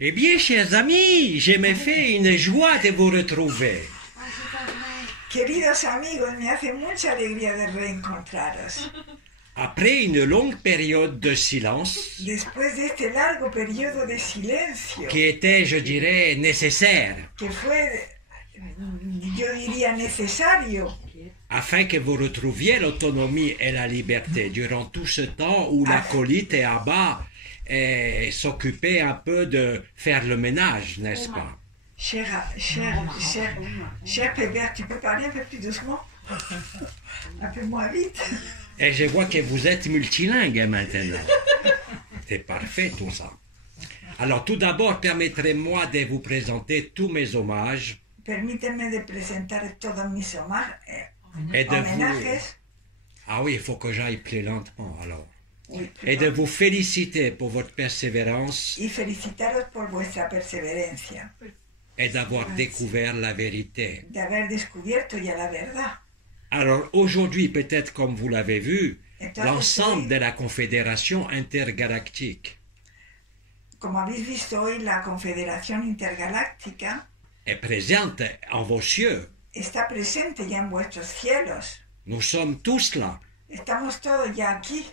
Eh bien, chers amis, je me fais une joie de vous retrouver. Queridos amigos, me hace mucha alegría de reencontraros. Après une longue période de silence, Después de este largo periodo de silencio, qui était, je dirais, nécessaire, que fue, yo diría, necesario, afin que vous retrouviez l'autonomie et la liberté durant tout ce temps où l'acolyte et Abba s'occupaient un peu de faire le ménage, n'est-ce pas? cher Pébert, tu peux parler un peu plus doucement? Un peu moins vite. Et je vois que vous êtes multilingue maintenant. C'est parfait tout ça. Alors tout d'abord, permettez-moi de vous présenter tous mes hommages Permítanme de presentar todos mis et de vous... homenajes. Ah oui, il faut que j'aille plus lentement alors. Oui, Et de vous féliciter pour votre persévérance y felicitaros por vuestra perseverancia, et d'avoir découvert la vérité. de haber descubierto ya la verdad. Alors aujourd'hui, peut-être comme vous l'avez vu, Entonces, l'ensemble de la Confédération intergalactique Como habéis visto hoy, la Confederación Intergaláctica est présente en vos cieux. está presente ya en vuestros cielos. Nous sommes tous là Estamos todos ya aquí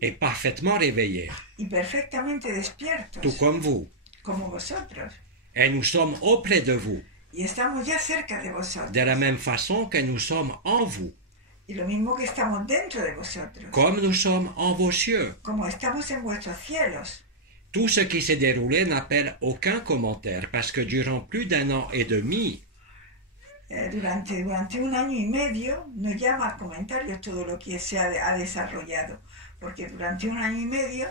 et parfaitement réveillés, y perfectamente despiertos, tout comme vous. como vosotros. Et nous sommes auprès de vous, Y estamos ya cerca de vosotros. de la même façon que nous sommes en vous, Y lo mismo que estamos dentro de vosotros, comme nous sommes en vos cieux. como estamos en vuestros cielos. Tout ce qui s'est déroulé n'appelle aucun commentaire parce que durant plus d'un an et demi, Durante un año y medio no llama a comentarios todo lo que se ha desarrollado, porque durante un año y medio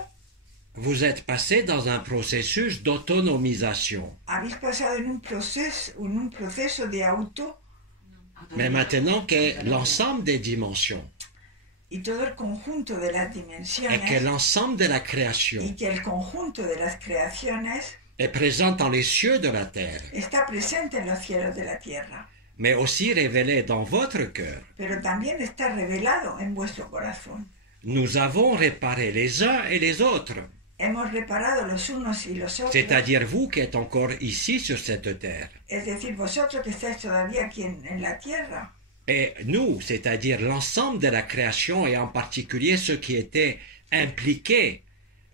vous êtes passé dans un processus d'autonomisation. habéis pasado en un proceso de auto, Mais maintenant que l'ensemble des dimensions y todo el conjunto de las et que dimensiones l'ensemble de la création y que el conjunto de las creaciones est présent dans les cieux de la terre, está presente en los cielos de la tierra, mais aussi révélé dans votre cœur. pero también está revelado en vuestro corazón. Nous avons réparé les uns et les autres, Hemos reparado los unos y los otros, c'est-à-dire vous qui êtes encore ici sur cette terre, es decir, vosotros que estáis todavía aquí en la tierra, et nous, c'est-à-dire l'ensemble de la création et en particulier ceux qui étaient impliqués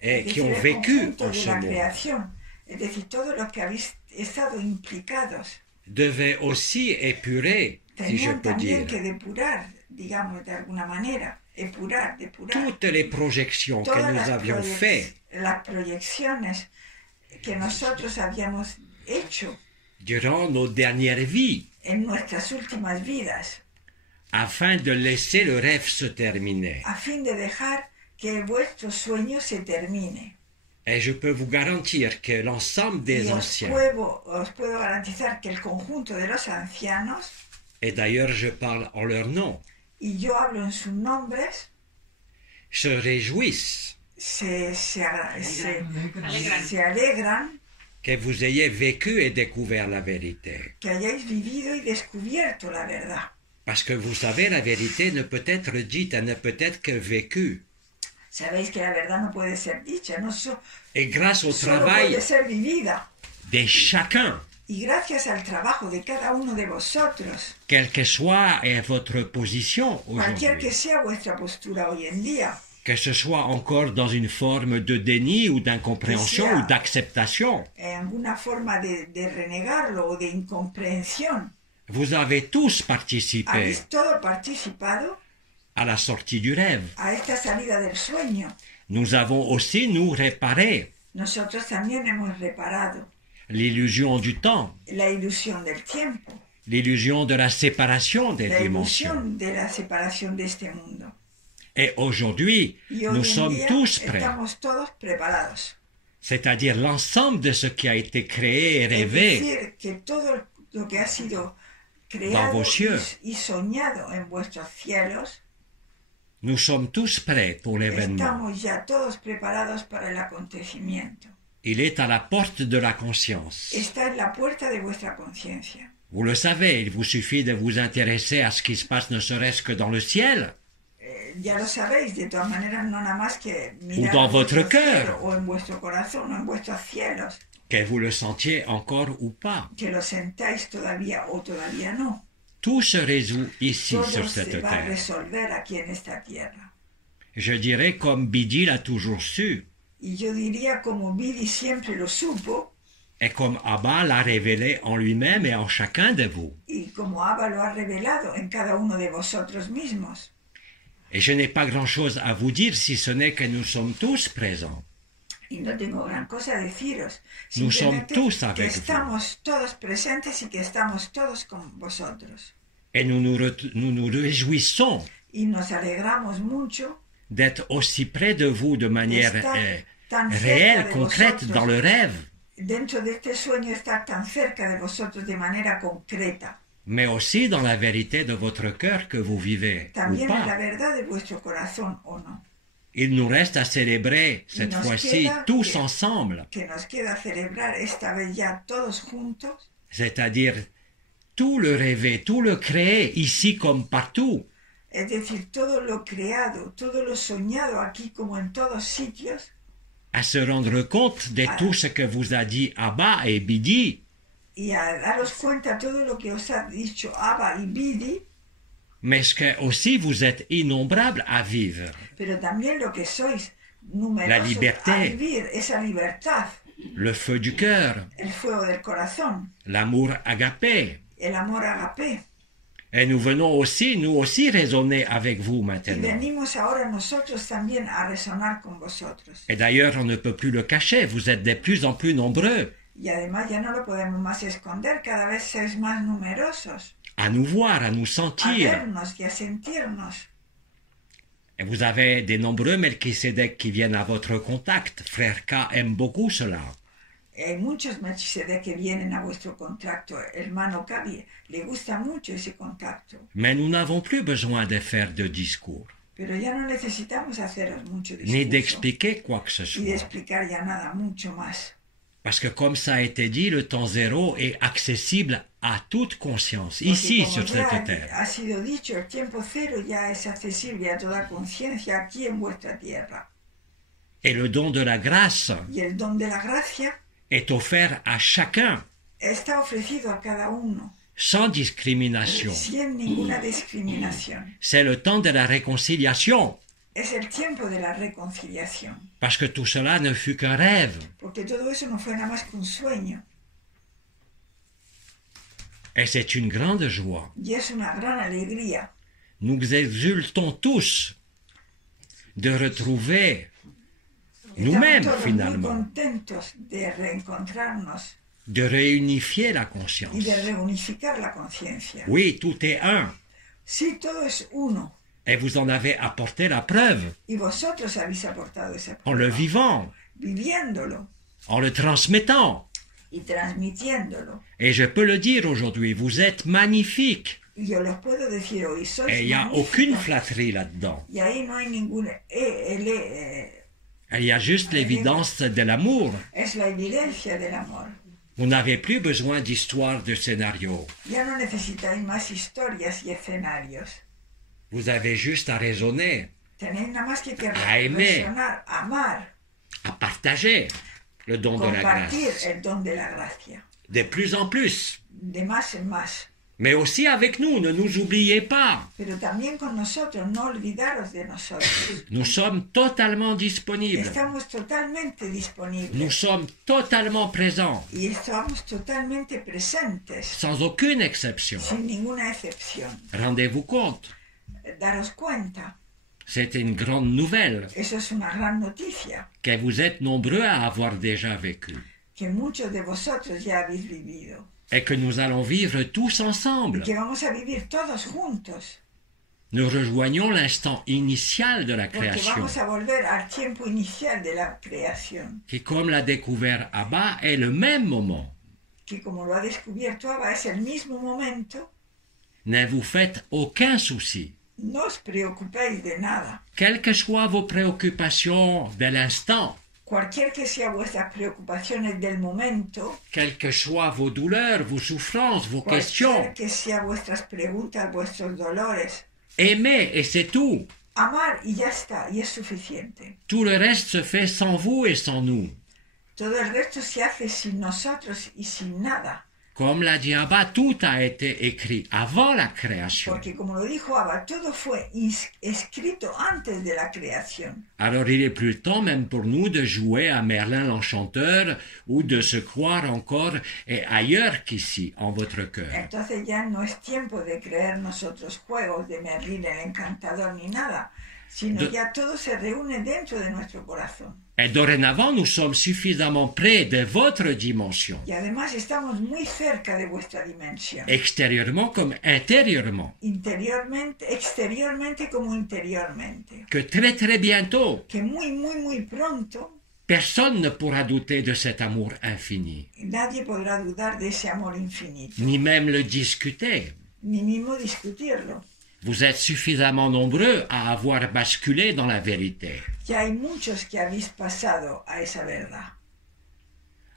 et es qui decir, ont el vécu conjunto en de ce la monde, creación, es decir, todos los que habéis estado implicados, devaient aussi épurer, si je tenían peux también dire, que depurar, digamos de alguna manera, depurar toutes les projections que todas nous avions faites las proyecciones que nosotros habíamos hecho durant nos dernières vies, en nuestras últimas vidas, afin de laisser le rêve se terminer. a fin de dejar que vuestro sueño se termine. Et je peux vous garantir que l'ensemble des Y anciens, os puedo garantizar que el conjunto de los ancianos, et d'ailleurs je parle en leur nom, y yo hablo en sus nombres, se réjouissent se alegran que vous ayez vécu et découvert la vérité. que hayáis vivido y descubierto la verdad. Parce que vous savez, la vérité ne peut être dite, elle ne peut être que vécue. Sabéis que la verdad no puede ser dicha, no Et grâce au solo travail puede ser vivida. de chacun, Y gracias al trabajo de cada uno de vosotros, quelle que soit votre position cualquier que aujourd'hui, sea vuestra postura hoy en día, que ce soit encore dans une forme de déni ou d'incompréhension Que sea- ou d'acceptation, alguna forma de renegarlo o de incomprensión, vous avez tous participé habéis todo participado à la sortie du rêve. a esta salida del sueño. Nous avons aussi, nous, réparé Nosotros también hemos reparado l'illusion du temps, la ilusión del tiempo, l'illusion de la séparation des la dimensions. ilusión de la separación de este mundo. Et aujourd'hui, Y hoy nous en sommes día tous prêts, estamos todos preparados. c'est-à-dire l'ensemble de ce qui a été créé et Es rêvé decir, que todo lo que ha sido Dans creado vos cieux. y soñado en vuestros cielos, nous sommes tous prêts pour l'événement. estamos ya todos preparados para el acontecimiento. Il est à la porte de la conscience. Está en la puerta de vuestra conciencia. Vous le savez, il vous suffit de vous intéresser à ce qui se passe ne serait-ce que dans le ciel, Ya lo sabéis, de todas maneras, no nada más que mirar dans en votre vuestro cœur. cielo, o en vuestro corazón o en vuestros cielos, que vous le sentiez encore ou pas. que lo sentáis todavía o todavía no. Tout se résout ici, Todo sur se cette va a terre. resolver aquí en esta tierra. Je dirais comme Bidi l'a toujours su, Y yo diría, como Bidi siempre lo supo, et comme Abba l'a révélé en lui-même et en chacun de vous. y como Abba lo ha revelado en cada uno de vosotros mismos. Et je n'ai pas grand-chose à vous dire si ce n'est que nous sommes tous présents. Y no tengo gran cosa a deciros. Nous sommes Simplemente tous que avec vous. estamos todos presentes y que estamos todos con vosotros. Et nous nous réjouissons Y nos alegramos mucho d'être aussi près de vous de manière estar tan réelle, cerca de concrète, vosotros. dans le rêve, Dentro de este sueño, estar tan cerca de vosotros de manera concreta. mais aussi dans la vérité de votre cœur que vous vivez ou También en la pas. verdad de vuestro corazón o no. Il nous reste à célébrer cette Nos fois-ci queda tous que- ensemble, Que nos queda celebrar esta vez ya todos juntos, c'est-à-dire tout le rêvé, tout le créé, ici comme partout, es decir, todo lo creado, todo lo soñado aquí como en todos sitios, à se rendre compte de tout ce que vous a dit Abba et Bidi, y a daros cuenta todo lo que os ha dicho Abba y Bidi, mais que aussi vous êtes innombrables à vivre. pero también lo que sois La numerosos liberté. a vivir, esa libertad, Le feu du cœur, el fuego del corazón, l'amour agapé. el amor agapé. Et nous venons aussi, nous aussi, raisonner avec vous Y maintenant. venimos ahora nosotros también a resonar con vosotros. Et d'ailleurs, on ne peut plus le cacher, vous êtes de plus en plus nombreux Y además ya no lo podemos más esconder, cada vez sois más numerosos à nous voir, à nous a sentir. vernos y a sentirnos. Et vous avez des nombreux Melchisedec qui viennent à votre contact. Frère K aime beaucoup cela. Hay muchos Melchizedek que vienen a vuestro contacto. Hermano Cabi, le gusta mucho ese contacto. Mais nous n'avons plus besoin de faire de discours, Pero ya no necesitamos haceros mucho ni discurso d'expliquer quoi que ce y de soit. explicar ya nada, mucho más. Parce que comme ça a été dit, le temps zéro est accessible à toute conscience, Porque ici como sur ya cette terre. ha sido dicho, el tiempo cero ya es accesible a toda conciencia aquí en vuestra tierra. Et le don de la grâce Y el don de la gracia est offert à chacun, está ofrecido a cada uno, sans discrimination. sin ninguna discriminación. C'est le temps de la réconciliation, Es el tiempo de la reconciliación, parce que tout cela ne fut qu'un rêve. porque todo eso no fue nada más que un sueño. Et c'est une grande joie. Y es una gran alegría. Nous exultons tous de retrouver nous-mêmes Estamos todos muy finalement, contentos de reencontrarnos de réunifier la y conscience. de reunificar la conciencia. Oui, tout est un. Sí, todo es uno. Et vous en avez apporté la preuve Y vosotros habéis aportado esa en le prueba, vivant, viviéndolo en le transmettant. y transmitiéndolo. Et je peux le dire aujourd'hui, vous êtes magnifiques. Y yo los puedo decir hoy, sois Et il n'y a magníficos. aucune flatterie là-dedans. Y ahí no hay ningún... Il y a juste l'évidence de l'amour. es la evidencia del amor. Vous n'avez plus besoin d'histoire, de scénario. Ya no necesitáis más historias y escenarios. Vous avez juste à raisonner, Tenéis nada más que aimer. reflexionar, amar, à partager le don de la compartir grâce. el don de la gracia. De plus en plus. De más en más. Mais aussi avec nous, ne nous oubliez pas. Pero también con nosotros, no olvidaros de nosotros. Nous sommes totalement disponibles. Estamos totalmente disponibles. Nous sommes totalement présents, Y estamos totalmente presentes, sans aucune exception. sin ninguna excepción. Rendez-vous compte, Daros cuenta, c'est une grande nouvelle eso es una gran noticia, que vous êtes nombreux à avoir déjà vécu que muchos de vosotros ya habéis vivido. et que nous allons vivre tous Y ensemble. que vamos a vivir todos juntos. Nous rejoignons l'instant initial de la Porque création, vamos a volver al tiempo inicial de la creación, qui, comme l'a découvert Abba, est le même moment. que como lo ha descubierto Abba, es el mismo momento. Ne vous faites aucun souci. No os preocupéis de nada. Quelles que soient vos préoccupations de l'instant, Cualquier que sea vuestras preocupaciones del momento, quelles que soient vos douleurs, vos souffrances, vos questions, cualquier que sea vuestras preguntas, vuestros dolores, aimez et c'est tout. amar y ya está, y es suficiente. Tout le reste se fait sans vous et sans nous. Todo el resto se hace sin nosotros y sin nada. Comme l'a dit Abba, tout a été écrit avant la création. Porque como lo dijo Abba, todo fue escrito antes de la creación. Alors il est plus temps même pour nous de jouer à Merlin l'Enchanteur ou de se croire encore et ailleurs qu'ici en votre cœur. Entonces ya no es tiempo de creer nosotros juegos de Merlín el Encantador ni nada, sino ya todo se reúne dentro de nuestro corazón. Et dorénavant, nous sommes suffisamment près de votre dimension, Y además estamos muy cerca de vuestra dimensión. extérieurement comme intérieurement, Exteriormente como interiormente. que très bientôt, Que muy pronto personne ne pourra douter de cet amour infini, nadie podrá dudar de ese amor infinito, ni même le discuter. ni mismo discutirlo. Vous êtes suffisamment nombreux à avoir basculé dans la vérité. Ya hay muchos que habéis pasado a esa verdad.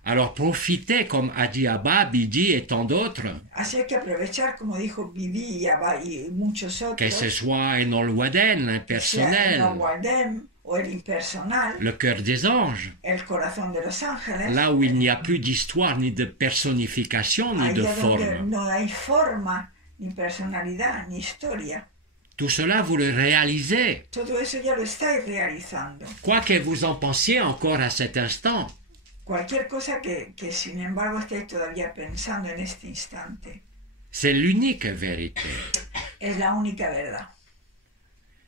Alors profitez, comme a dit Abba, Bidi et tant d'autres, Así hay que aprovechar, como dijo Bidi y Abba y muchos que ce otros, soit en Olwaden, sea l'impersonnel, el Wadem o el impersonal, le cœur des anges, el corazón de los ángeles, là où il n'y a plus d'histoire, ni de personnification, ni de allá donde forme. no hay forma, ni personalidad, ni historia. Tout cela, vous le réalisez. Todo eso ya lo estáis realizando. Quoi que vous en pensiez encore à cet instant, Cualquier cosa que sin embargo estéis todavía pensando en este instante, c'est l'unique vérité. es la única verdad.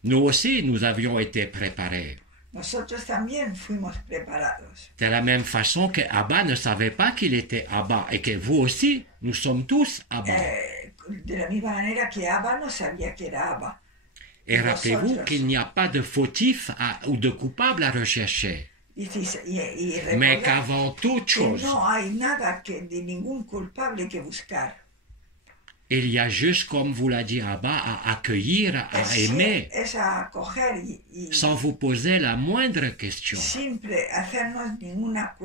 Nous aussi, nous avions été préparés. Nosotros también fuimos preparados. De la même façon que Abba ne savait pas qu'il était Abba et que vous aussi, nous sommes tous Abba. De la misma manera que Abba no sabía que era Abba. Et rappelez-vous Nosotros. qu'il n'y a pas de fautif ou de coupable à rechercher. Y Mais recordad qu'avant toute que chose, no hay nada de ningún culpable que buscar. il y a juste, comme vous l'a dit Abba, à accueillir, à aimer, Es a acoger y sans vous poser la moindre question. simple hacernos ninguna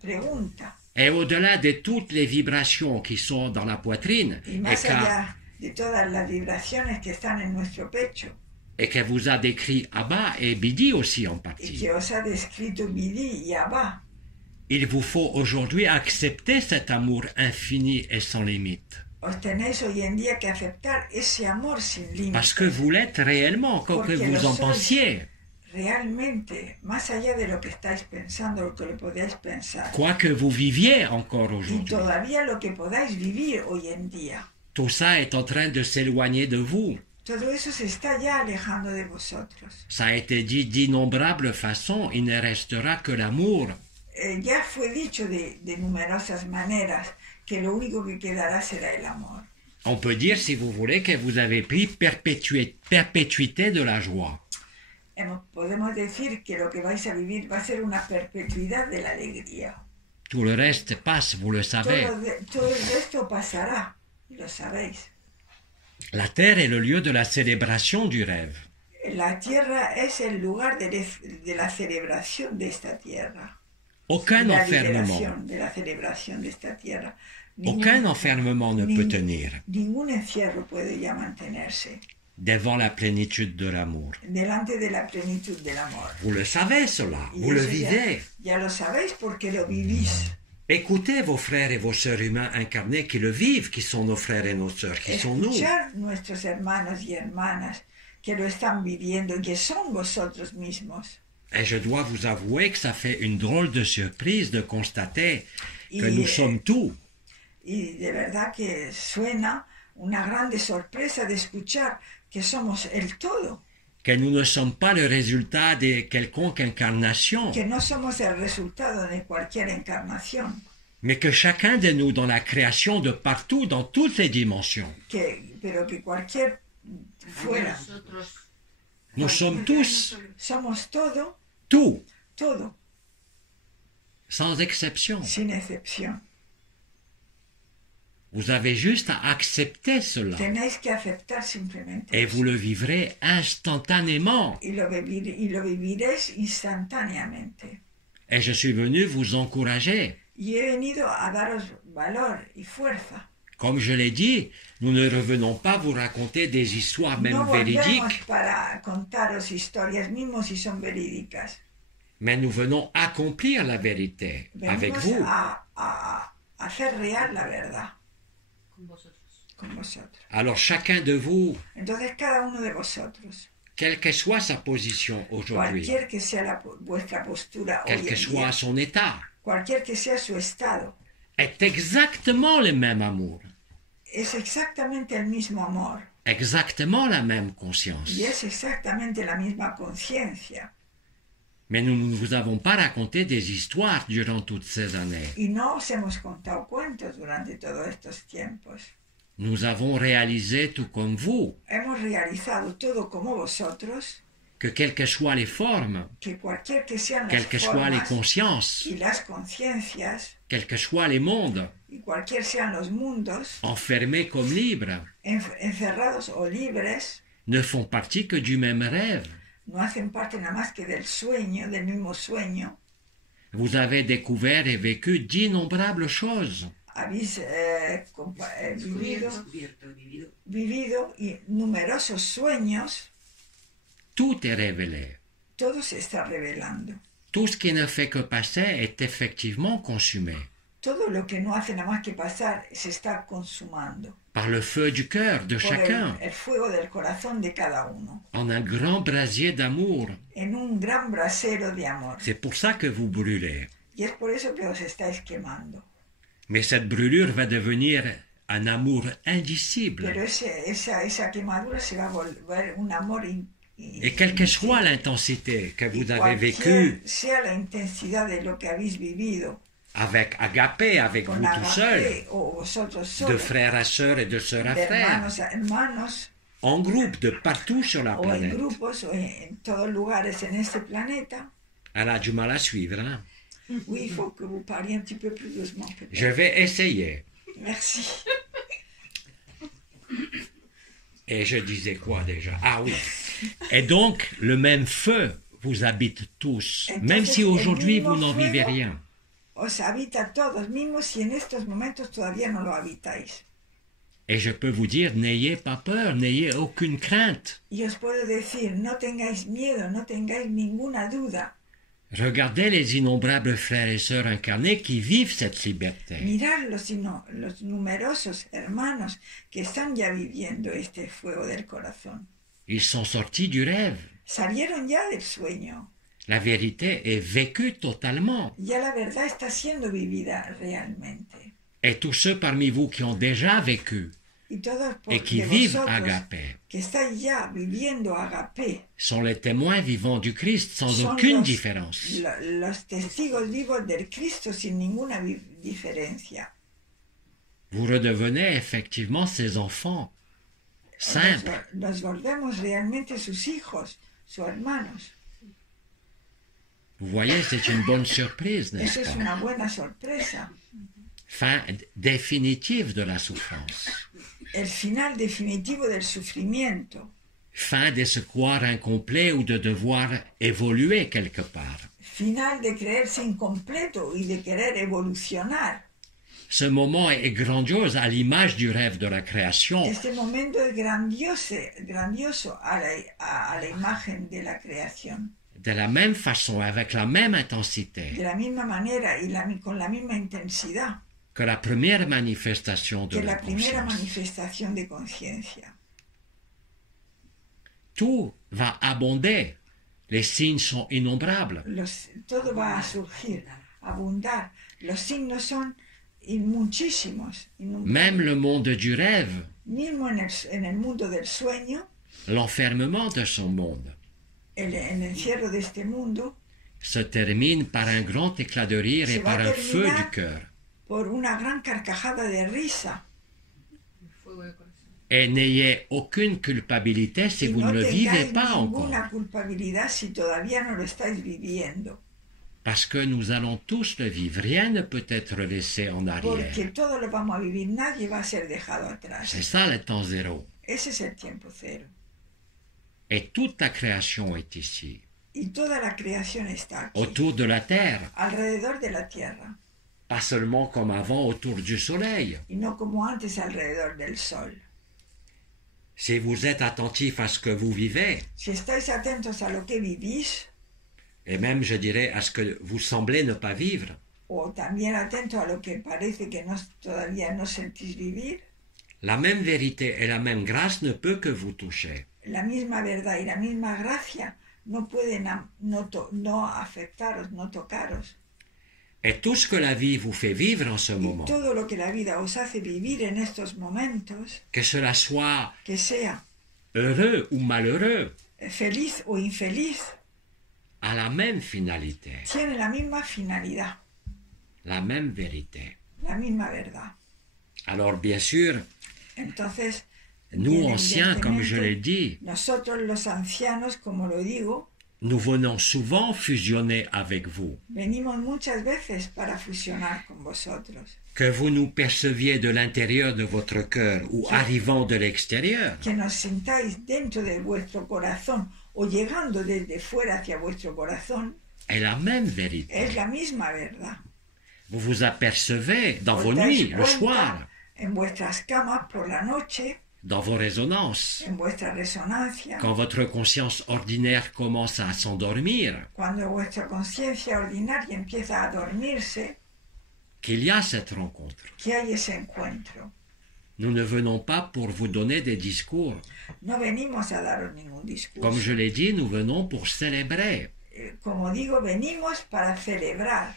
pregunta. Et au-delà de toutes les vibrations qui sont dans la poitrine, Y más allá de todas las vibraciones que están en nuestro pecho et que vous a décrit Abba et Bidi aussi en y partie, que os ha descrito Bidi y Abba, il vous faut aujourd'hui accepter cet amour infini et sans limite. os tenéis hoy en día que aceptar ese amor sin Parce límites. que vous l'êtes réellement, quoi que Porque vous lo en sois. pensiez, Realmente, más allá de lo que estáis pensando, lo que le podáis pensar, quoi que vous viviez encore y aujourd'hui. todavía lo que podáis vivir hoy en día. Tout ça est en train de s'éloigner de vous. Todo eso se está ya alejando de vosotros. Ça a été dit d'innombrables façons, il ne restera que l'amour. Ya fue dicho de numerosas maneras que lo único que quedará será el amor. On peut dire, si vous voulez, que vous avez pris perpétuité de la joie. Podemos decir que lo que vais a vivir va a ser una perpetuidad de la alegría. Tout le reste passe, vous le savez. Todo el resto pasará, y lo sabéis. La terre est le lieu de la célébration du rêve. La tierra es el lugar de la celebración de esta tierra. Aucun La enfermement, liberación de la celebración de esta tierra. aucun enfermement ne peut tenir Ningún encierro puede ya mantenerse devant la plénitude de l'amour. delante de la plenitud del amor. Vous le savez cela, Y vous le eso vivez. ya lo sabéis porque lo vivís. Écoutez vos frères et vos sœurs humains incarnés qui le vivent, qui sont nos frères et nos sœurs, qui sont nous. Escuchar nuestros hermanos y hermanas que lo están viviendo y que son vosotros mismos. Et je dois vous avouer que ça fait une drôle de surprise de constater que Y, nous sommes tout. Y de verdad que suena una grande sorpresa de escuchar que somos el todo, Que nous ne sommes pas le résultat de quelconque incarnation, que no somos el resultado de cualquier encarnación, mais que chacun de nous dans la création de partout, dans toutes les dimensions, pero que cualquier fuera, nous sommes tous, somos todo, tout, todo, sans exception. sin excepción. Vous avez juste à accepter cela Tenéis que aceptar simplemente et eso. vous le vivrez instantanément. Y lo viviréis instantáneamente. Et je suis venu vous encourager. Y he venido a daros valor y fuerza. Comme je l'ai dit, nous ne revenons pas vous raconter des histoires même No volvemos véridiques, para contaros historias, mismo si son verídicas. Mais nous venons accomplir la vérité avec Venimos vous. a hacer real la verdad con vosotros. Alors chacun de vous, Entonces cada uno de vosotros, quelle que soit sa position aujourd'hui, cualquier que sea vuestra postura hoy quel que en soit día, son état, cualquier que sea su estado, est exactement le même amour, es exactamente el mismo amor exactement la même conscience. y es exactamente la misma conciencia. Mais nous ne vous avons pas raconté des histoires durant toutes ces années. Y no os hemos contado cuentos durante todos estos tiempos. Nous avons réalisé, tout comme vous, Hemos realizado todo como vosotros, que quelles que soient les formes, que cualquier que sean las quelles que soient les formas consciences, y las conciencias, quels que soient les mondes, y cualquier sean los mundos, enfermés comme libres, encerrados o libres, ne font partie que du même rêve. no hacen parte nada más que del sueño, del mismo sueño. Vous avez découvert et vécu d'innombrables choses. Habéis vivido y numerosos sueños, Tout est révélé. todo se está revelando. Tout ce qui ne fait que passer est effectivement consumé Todo lo que no hace nada más que pasar se está consumando par le feu du cœur de por chacun, el fuego del corazón de cada uno, en un grand brasier d'amour. en un gran brasero de amor. C'est pour ça que vous brûlez. Y es por eso que os estáis quemando. Mais cette brûlure va devenir un amour Pero indicible. esa quemadura se va a volver un amor Et quelle que soit l'intensité que vous avez vécue cualquier sea la intensidad de lo que habéis vivido avec Agapé, avec con vous tout seul, Agape o vosotros de solos, frères à sœurs et de sœurs à de frères, hermanos a hermanos, en groupe de partout sur la o en planète. grupos o en todos lugares en este planeta. Elle a du mal à suivre, hein? Oui, il faut que vous parliez un petit peu plus doucement. peut-être. Je vais essayer. Merci. Et je disais quoi déjà? Ah oui. Et donc, le même feu vous habite tous, même si aujourd'hui vous n'en vivez rien. Os habita a todos, mismos si en estos momentos todavía no lo habitáis. Et je peux vous dire, n'ayez pas peur, n'ayez aucune crainte. Y os puedo decir, no tengáis miedo, no tengáis ninguna duda. Regardez les innombrables frères et sœurs incarnés qui vivent cette liberté. Mirad los numerosos hermanos que están ya viviendo este fuego del corazón. Ils sont sortis du rêve. Salieron ya del sueño. La vérité est vécue totalement. Ya la verdad está siendo vivida realmente. Et tous ceux parmi vous qui ont déjà vécu Y todos et qui de vivent vosotros Agapé que estáis ya viviendo Agape sont les témoins vivants du Christ sans son aucune différence. los testigos vivos del Cristo sin ninguna diferencia. Vous redevenez effectivement ses enfants, simples, Nos volvemos realmente sus hijos, sus hermanos. Vous voyez, c'est une bonne surprise, Eso n'est-ce es pas? una buena sorpresa. Fin définitive de la souffrance. El final definitivo del sufrimiento. Fin de se croire incomplet ou de devoir évoluer quelque part. Final de creerse incompleto y de querer evolucionar. Ce moment est grandiose à l'image du rêve de la création. Este momento es grandioso a la imagen de la creación. De la même façon, avec la même intensité De la misma manera y con la misma intensidad que la première manifestation de que la la primera conscience. manifestación de conciencia. Tout va abonder. Les signes sont innombrables. Todo va a surgir, abundar. Los signos son muchísimos. Même le monde du rêve, Mismo en el mundo del sueño, l'enfermement de son monde, el encierro de este mundo, se termine par un grand éclat de rire et Se va par a un feu terminar du cœur. por una gran carcajada de risa. Et n'ayez aucune culpabilité si Y vous no ne le vivez tengáis pas encore. ninguna culpabilidad si todavía no lo estáis viviendo. Parce que nous allons tous le vivre. Rien ne peut être laissé en arrière. Porque todo lo vamos a vivir, nadie va a ser dejado C'est atrás. ça le temps zéro. Ese es el tiempo cero. Et toute la création est ici, Y toda la creación está aquí, autour de la terre. alrededor de la tierra. Pas seulement comme avant autour du soleil. Y no como antes alrededor del sol. Si vous êtes attentif à ce que vous vivez, Si estáis atentos a lo que vivís, et même, je dirais, à ce que vous semblez ne pas vivre. o también atento a lo que parece que todavía no sentís vivir, La même vérité et la même grâce ne peut que vous toucher. la misma verdad y la misma gracia no pueden no afectaros, no tocaros. Et tout ce que la vie vous fait vivre en ce Y moment, todo lo que la vida os hace vivir en estos momentos, que cela soit que sea heureux ou malheureux, feliz o infeliz, a la même finalité, tiene la misma finalidad, la même vérité. la misma verdad. Alors bien sûr, Entonces, nous bien anciens, comme je l'ai evidentemente, dit, nosotros los ancianos, como lo digo, nous venons souvent fusionner avec vous. venimos muchas veces para fusionar con vosotros. Que vous nous perceviez de l'intérieur de votre cœur ou arrivant de l'extérieur, Que nos sintáis dentro de vuestro corazón o llegando desde fuera hacia vuestro corazón, est la même vérité. es la misma verdad. Vous vous apercevez dans Os vos dais nuits, le cuenta soir, en vuestras camas por la noche, dans vos résonances, en vuestra resonancia, quand votre conscience ordinaire commence à s'endormir, cuando vuestra conciencia ordinaria empieza a dormirse, qu'il y a cette rencontre. que hay ese encuentro. Nous ne venons pas pour vous donner des discours. No venimos a daros ningún discurso. Comme je l'ai dit, nous venons pour célébrer. Como digo, venimos para celebrar.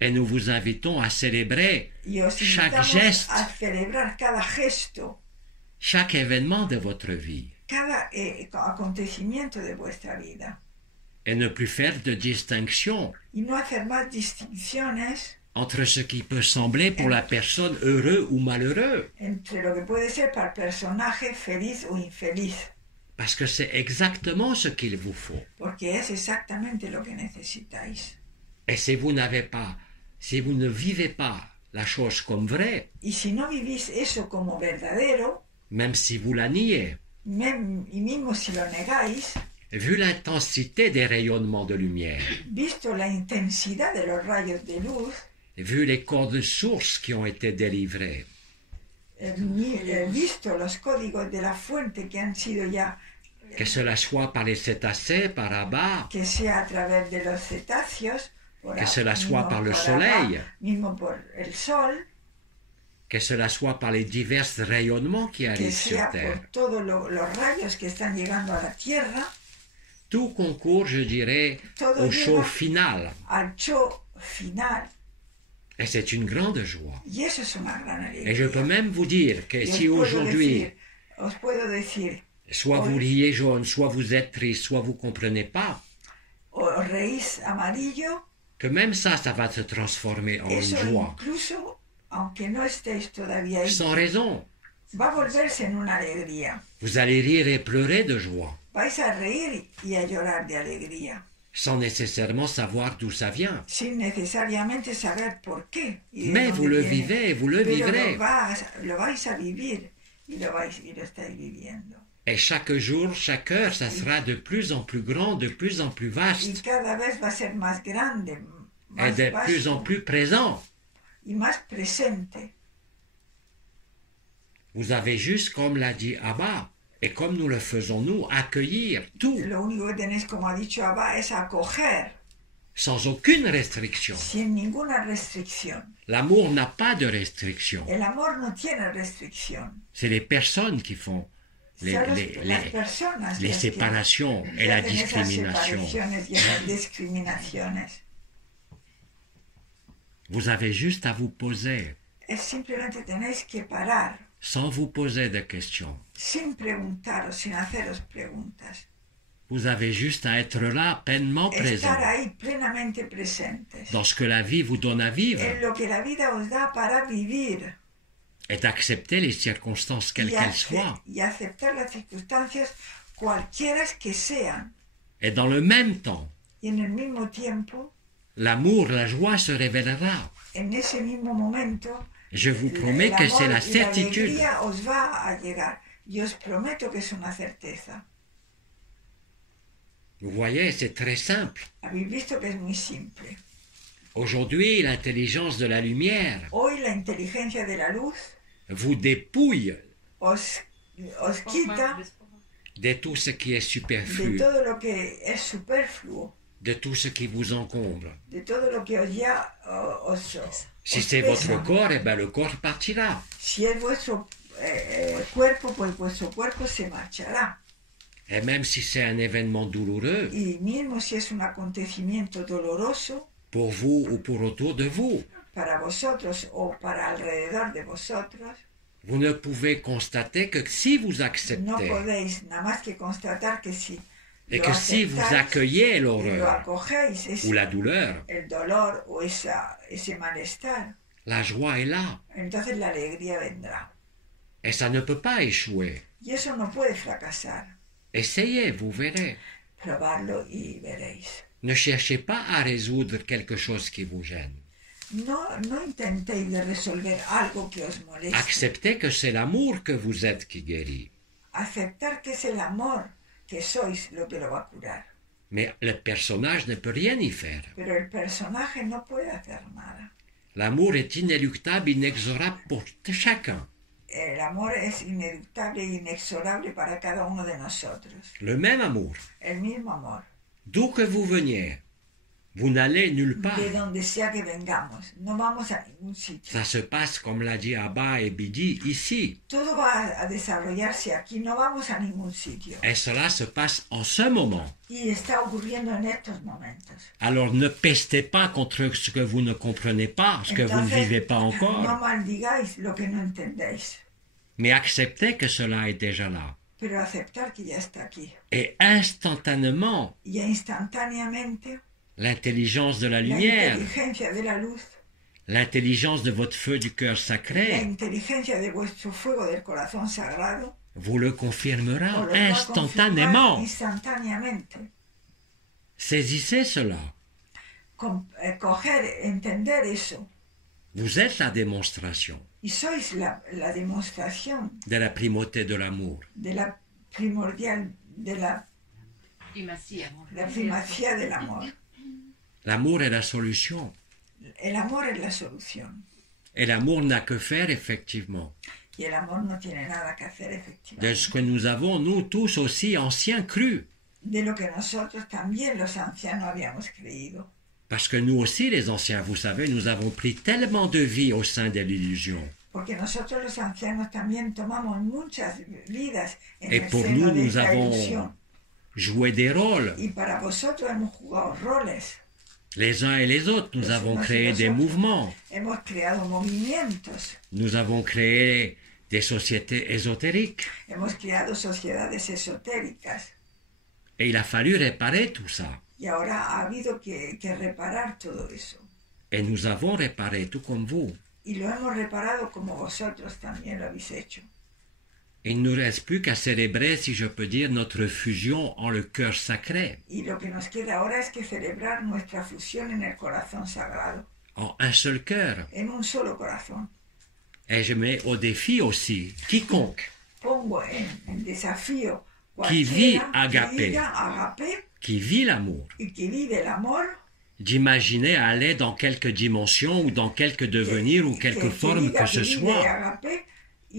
Et nous vous invitons à célébrer Y os chaque invitamos geste, a celebrar cada gesto, chaque événement de votre vie. cada acontecimiento de vuestra vida. Et ne plus faire de distinction Y no hacer más distinciones entre ce qui peut sembler pour la personne heureux ou malheureux. entre lo que puede ser para el personaje feliz o infeliz, Parce que c'est exactement ce qu'il vous faut. porque es exactamente lo que necesitáis. Et si vous n'avez pas, si vous ne vivez pas la chose comme vraie, Y si no vivís eso como verdadero, même si vous la niez, y mismo si lo negáis, vu l'intensité des rayonnements de lumière, visto la intensidad de los rayos de luz, vu les codes sources qui ont été délivrés, visto los códigos de la fuente que han sido ya, que cela soit par les cétacés, par Abba, que sea a través de los cetáceos, que cela soit par le soleil, mismo por el sol, que cela soit par les divers rayonnements qui que arrivent sur sea Terre. por todos los rayos que están llegando a la Tierra, Tout concourt, je dirais, todo au show lleva final. al show final. Et c'est une grande joie. Y eso es una gran alegría. Et je peux même vous dire que Y si aujourd'hui, os puedo decir, soit vous riez jaune, soit vous êtes triste, soit vous comprenez pas, os reís amarillo, que même ça, ça va se transformer en eso une joie. incluso, aunque no estéis todavía ahí, Sans raison. va a volverse en una alegría. Vous allez rire et pleurer de joie, Vais a reír y a llorar de alegría, sans nécessairement savoir d'où ça vient. sin necesariamente saber por qué. Y de Mais dónde vous le viene. vivez et vous le Pero vivrez. lo vais a vivir y lo estáis viviendo. Et chaque jour, chaque heure, ça sera de plus en plus grand, de plus en plus Y vaste, cada vez va a ser más grande, et más de plus en vasto plus présent. y más presente. Vous avez juste, comme l'a dit Abba, et comme nous le faisons nous, accueillir tout, Lo único que tenéis, como ha dicho Abba, es acoger sans aucune restriction. sin ninguna restricción. L'amour n'a pas de restriction. El amor no tiene restricción. C'est les personnes qui font Son las personas les las que séparations et la hacen esas discrimination. separaciones y esas discriminaciones. Vous avez juste à vous poser, Es simplemente tenéis que parar, sans vous poser de questions. sin preguntaros, sin haceros preguntas. Vous avez juste à être là, pleinement présent, Estar ahí plenamente presentes dans ce que la vie vous donne à vivre, en lo que la vida os da para vivir et d'accepter les circonstances quelles qu'elles soient. y aceptar las circunstancias cualquiera que sean. Et dans le même temps, Y en el mismo tiempo, l'amour, la joie se révélera. en ese mismo momento, Je vous promets el que amor c'est la y la certitude. alegría os va a llegar. Y os prometo que es una certeza. Vous voyez, c'est très simple. Habéis visto que es muy simple. Aujourd'hui, l'intelligence de la lumière Hoy la inteligencia de la luz vous dépouille os quita de tout ce qui est de superflu, todo lo que es superfluo, de tout ce qui vous encombre. de todo lo que os ya os Si os c'est pesa. votre corps, eh ben le corps partira. Si es vuestro cuerpo, pues vuestro cuerpo se marchará. Et même si c'est un événement douloureux, Y mismo si es un acontecimiento doloroso pour vous ou pour autour de vous, para vosotros o para alrededor de vosotros, vous ne pouvez constater que si vous no acceptez podéis nada más que constatar que si et lo que si vous aceptáis accueillez y lo l'horreur acogéis, ou la douleur, el dolor o ese malestar, la joie est là. entonces la alegría vendrá. Et ça ne peut pas échouer. Y eso no puede fracasar. Essayez, vous verrez. Probarlo y veréis. Ne cherchez pas à résoudre quelque chose qui vous gêne. No intentéis de resolver algo que os moleste. Acceptez que c'est l'amour que vous êtes qui guérit. Aceptar que es el amor que sois lo que lo va a curar. Mais le personnage ne peut rien y faire. Pero el personaje no puede hacer nada. L'amour est inéluctable, inexorable pour chacun. El amor es ineluctable e inexorable para cada uno de nosotros. Le même amour. El mismo amor. D'où que vous veniez, vous n'allez nulle part. De donde sea que vengamos. No vamos a ningún sitio. Ça se passe, comme l'a dit Abba et Bidi, ici. Todo va a desarrollarse aquí. No vamos a ningún sitio. Et cela se passe en ce moment. Y está ocurriendo en estos momentos. Alors ne pestez pas contre ce que vous ne comprenez pas, ce que vous ne vivez pas No encore, maldigáis lo que no entendéis. mais acceptez que cela est déjà là. Pero aceptar que ya está aquí. Et instantanément, Y instantáneamente l'intelligence de la la lumière, inteligencia de la luz, l'intelligence de votre feu du cœur la sacré, inteligencia de vuestro fuego del corazón sagrado, vous le confirmera os lo va a confirmar instantanément. instantáneamente. Saisissez cela. Coger, entender eso. Vous êtes la démonstration Y sois la demostración de la primauté de l'amour. de la primordial, de la primacía del amor. L'amour est la solution. El amor es la solución. Et l'amour n'a que faire, effectivement, Y el amor no tiene nada que hacer de efectivamente. ce que nous avons, nous tous aussi, anciens crus. De lo que nosotros también los ancianos habíamos creído. Parce que nous aussi, les anciens, vous savez, nous avons pris tellement de vie au sein de l'illusion. Porque nosotros los ancianos también tomamos muchas vidas en Et el pour seno nous, de nous esta avons ilusión. joué des rôles, Y para vosotros hemos jugado roles. les uns et les autres. Nous avons créé des mouvements. Hemos creado movimientos. Nous avons créé des sociétés ésotériques. Hemos creado sociedades esotéricas. Et il a fallu réparer tout ça. Y ahora ha habido que reparar todo eso. Et nous avons réparé, tout comme vous. Y lo hemos reparado como vosotros también lo habéis hecho. Il ne nous reste plus qu'à célébrer, si je peux dire, notre fusion en le cœur sacré, Y lo que nos queda ahora es que celebrar nuestra fusión en el corazón sagrado. en un seul cœur. En un solo corazón. Et je mets au défi aussi quiconque Pongo en desafío Qui vit cualquiera que agapé. diga agapé qui vit l'amour, y que vive el amor, d'imaginer aller dans quelque dimension ou dans quelque devenir ou quelque forme diga que ce vive soit, agapé,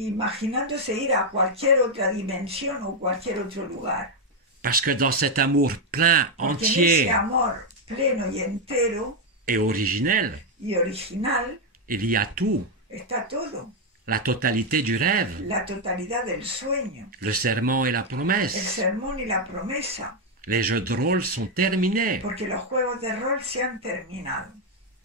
imaginándose ir a cualquier otra dimensión o cualquier otro lugar. parce que dans cet amour plein, Porque en entier ese amor pleno y entero et originel, y original il y a tout, está todo. la totalité du rêve, La totalidad del sueño, le serment et la el promesse. sermón y la promesa. Les jeux de rôle sont terminés. Porque los juegos de rol se han terminado.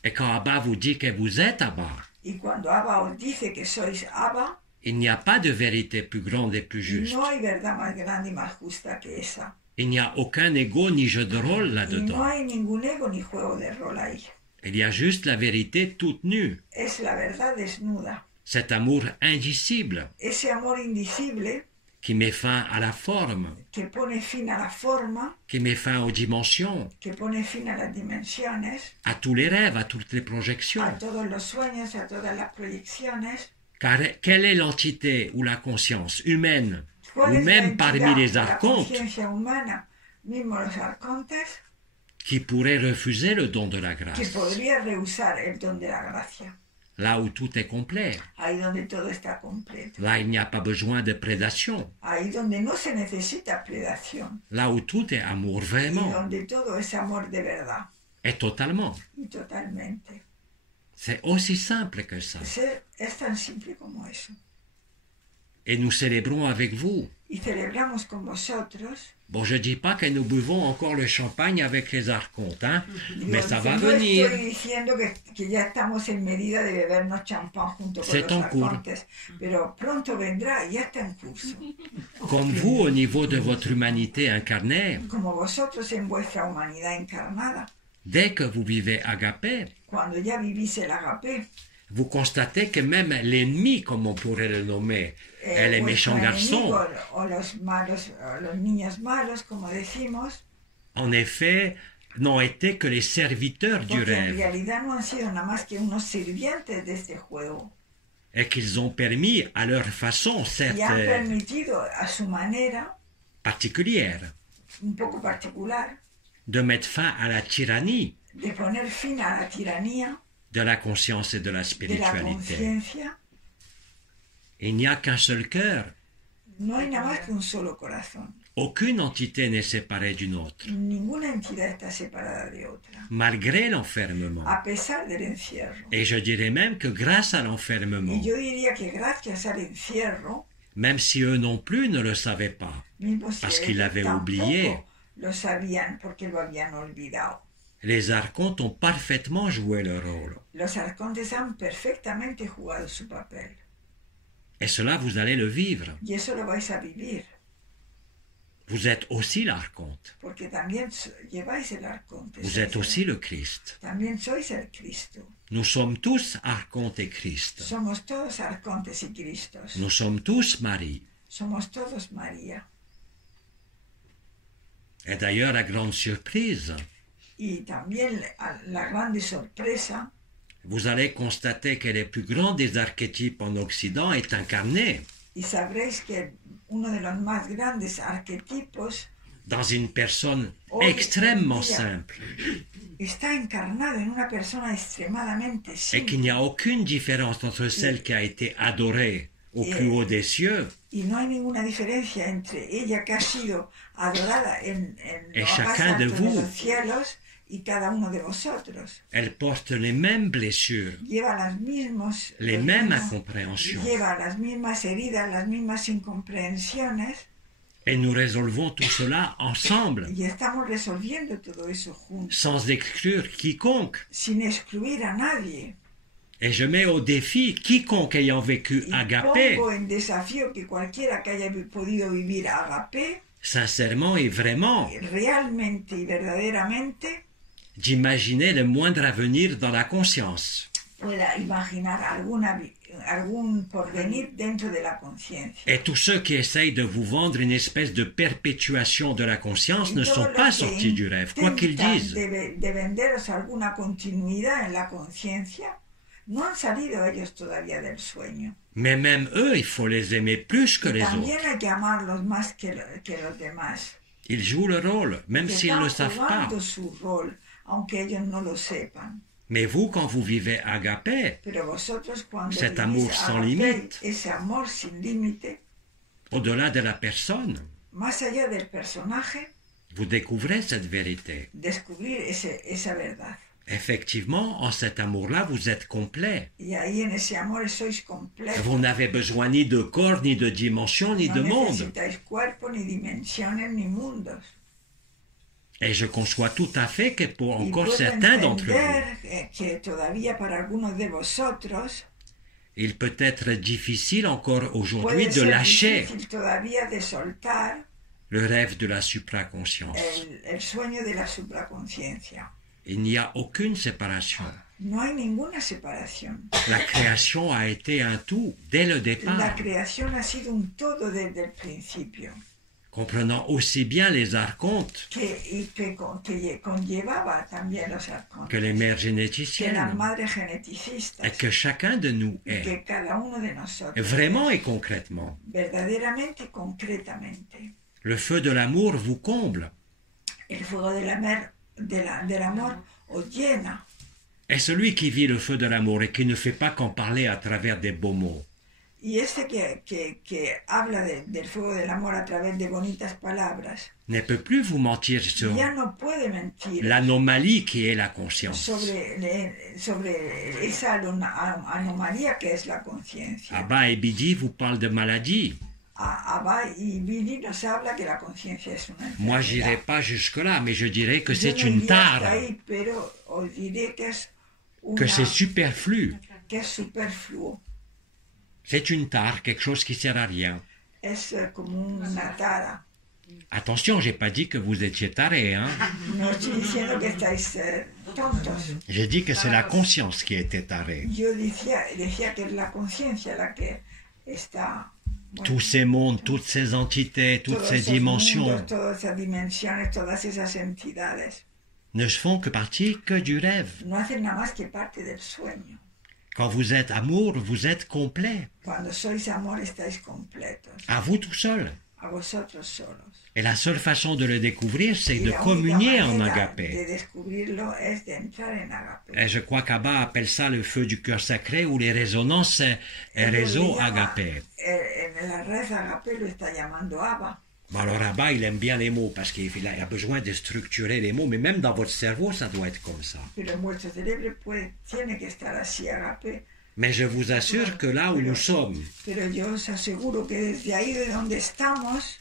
Et quand Abba vous dit que vous êtes Abba, Y cuando Abba os dice que sois Abba, il n'y a pas de vérité plus grande et plus juste. no hay verdad más grande y más justa que esa. Il n'y a aucun ego ni jeu de rôle Y no là-dedans. hay ningún ego ni juego de rol ahí. Il y a juste la vérité toute nue. Es la verdad desnuda. Cet amour indicible Ese amor indicible qui met fin à la forme, que pone fin a la forma, qui met fin aux dimensions, que pone fin a las dimensiones, à tous les rêves, à toutes les projections. a todos los sueños, a todas las proyecciones. Car quelle est l'entité ou la conscience humaine, ¿Cuál ou es la même parmi entidad, les la archontes, conciencia humana, mismo los arcontes, qui pourrait refuser le don de la que grâce? podría rehusar el don de la gracia? là où tout est complet. ahí donde todo está completo, Là, il n'y a pas besoin de prédation. ahí donde no se necesita predación, Là où tout est amour y vraiment donde todo es amor de verdad et totalement. y totalmente. C'est aussi simple que ça. Es tan simple como eso. Et nous célébrons avec vous. Y celebramos con vosotros. Bon, je dis pas que nous buvons encore le champagne avec les archontes, hein, mais ça va No venir. estoy diciendo que ya estamos en medida de bebernos champán junto con C'est los en cours. arcontes, pero pronto vendrá y ya está en curso. Comme vous, au niveau de votre humanité incarnée, Como vosotros en vuestra humanidad encarnada, dès que vous vivez agapé, cuando ya vivís el agape, vous constatez que même l'ennemi, comme on pourrait le nommer, les méchants garçons, o los malos, o los niños malos, como decimos, en effet, n'ont été que les serviteurs du porque en rêve realidad no han sido nada más que unos sirvientes de este juego et qu'ils ont permis à leur façon, certes y han permitido a su manera, particulière, un poco particular, de mettre fin à la tyrannie de poner fin a la tiranía de la conscience et de la de la spiritualité. conciencia. Il n'y a qu'un seul cœur. No hay nada más que un solo corazón. Aucune entité n'est séparée d'une autre, Ninguna entidad está separada de otra, malgré l'enfermement. a pesar del encierro. Et je dirais même que grâce à l'enfermement, Y yo diría que gracias al encierro, même si eux non plus ne le savaient pas, mismo si parce qu'ils ellos l'avaient tampoco oublié, lo sabían porque lo habían olvidado. les archontes ont parfaitement joué leur rôle. Los arcontes han perfectamente jugado su papel. Et cela, vous allez le vivre. Y eso lo vais a vivir, Vous êtes aussi l'archonte. porque también lleváis el arconte. Vous sois êtes aussi le Christ. También sois el Cristo. Nous sommes tous archontes et Christ. Somos todos arcontes y Cristos. Nous sommes tous Marie. Somos todos María. Et d'ailleurs, la grande surprise, Y también la grande sorpresa, vous allez constater que le plus grand des archétypes en Occident est incarné y sabréis que uno de los más grandes arquetipos dans une personne Oh, extrêmement mira. simple está encarnado en una persona extremadamente et qu'il n'y simple. a aucune différence entre celle qui a été adorée au plus haut des cieux Y no hay ninguna diferencia entre ella que ha sido adorada en Et lo más chacun de alto de vous. los cielos y cada uno de vosotros. Elle porte les mêmes blessures, Lleva las mismas, les los mêmes mismos- incompréhensions. lleva las mismas heridas, las mismas incomprensiones, Et nous résolvons tout cela ensemble, y estamos resolviendo todo eso juntos, sans exclure quiconque. sin excluir a nadie. Et je mets au défi quiconque ayant vécu Y agapé, pongo en desafío que cualquiera que haya podido vivir agape, sincèrement et vraiment, realmente y verdaderamente, d'imaginer le moindre avenir dans la conscience. pueda imaginar algún porvenir dentro de la conciencia. Et tous ceux qui essayent de vous vendre une espèce de perpétuation de la conscience ne Y sont todos pas los que sortis du rêve, quoi qu'ils intentan disent. de venderos alguna continuidad en la conciencia, no han salido ellos todavía del sueño. Mais même eux, il faut les aimer plus que Y les también autres. hay que amarlos más que los demás. Ils jouent le rôle, même Que s'ils ne le están savent pas. jugando su rol, aunque ellos no lo sepan. Mais vous, quand vous vivez agapé, Pero vosotros cuando Cet vivís amour sans agape, limite. ese amor sin límite, au-delà de la personne, más allá del personaje, vous découvrez cette vérité. descubrir esa verdad. Effectivement, en cet amour-là, vous êtes complet. Y ahí en ese amor sois completos. Vous n'avez besoin ni de corps, ni de dimension, ni No de monde. necesitáis cuerpo, ni dimensiones, ni mundos. Et je conçois tout à fait que pour Y encore puedo certains d'entre entender vous, que todavía para algunos de vosotros il peut être difficile encore aujourd'hui puede de ser lâcher difícil todavía de soltar le rêve de la supraconscience. el sueño de la supraconciencia. Il n'y a aucune séparation. No hay ninguna separación. La création a été un tout dès le La départ, creación ha sido un todo desde el principio, comprenant aussi bien les archontes que conllevaba también los que arcontes, les mères que las généticiennes, madres et geneticistas, que chacun de nous y est, que cada uno de nosotros, vraiment et concrètement. verdaderamente y concretamente. Le feu de l'amour vous comble, El fuego del amor os llena, est celui qui vit le feu de l'amour et qui ne fait pas qu'en parler à travers des beaux mots. Y este que habla del fuego del amor a través de bonitas palabras, Ne peut plus vous mentir sur ya no puede mentir l'anomalie qui est la conscience. sobre esa anomalía que es la conciencia. Abba et Bidi vous parlent de maladie. Abba y Billy nos habla que la conciencia es una enfermedad. Moi, j'irai pas jusque-là, mais je dirais que Yo c'est no une iría hasta tare, ahí, pero os diré que es que c'est superflu. que es superfluo. C'est une tare, quelque chose qui sert à rien. Es como una tara. Attention, j'ai pas dit que vous étiez taré, hein. No estoy diciendo que estáis tontos. J'ai dit que c'est la conscience qui était tarée. Yo decía que es la conciencia la que está... bueno, Tous ces mondes, toutes ces entités, toutes todos ces esos dimensions mundos, todas esas dimensiones, todas esas entidades, ne font que partie que du rêve. no hacen nada más que parte del sueño. Quand vous êtes amour, vous êtes complet. Cuando sois amor estáis completos, À vous tout seul. a vosotros solos. Et la seule façon de le découvrir, c'est Y de la única communier en manera agapé. de descubrirlo es de entrar en agape. Et je crois qu'Abba appelle ça le feu du cœur sacré ou les résonances et réseaux agapé. En la red agape lo está llamando Abba. Bon, alors Abba, il aime bien les mots parce qu'il a besoin de structurer les mots, mais même dans votre cerveau, ça doit être comme ça. Pero en vuestro cerebro tiene que estar así agape. Mais je vous assure que là où nous sommes, Pero yo os aseguro que desde ahí de donde estamos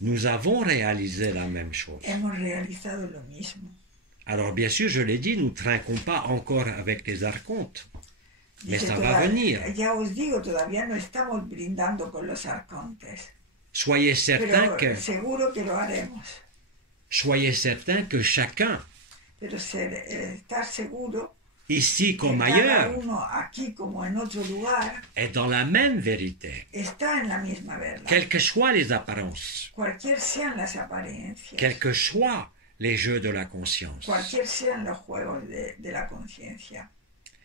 nous avons réalisé la même chose. hemos realizado lo mismo. Alors bien sûr, je l'ai dit, nous ne trinquons pas encore avec les archontes, mais Dice, ça va venir. ya os digo, todavía no estamos brindando con los arcontes, Soyez certains pero seguro que lo haremos. que chacun, Pero estar seguro ici que comme cada ailleurs, uno aquí como en otro lugar est dans la même vérité, está en la misma verdad. quelles que soient les apparences, Cualquier sean las apariencias, quels que soient les jeux de la conscience. cualquier sean los juegos de la conciencia.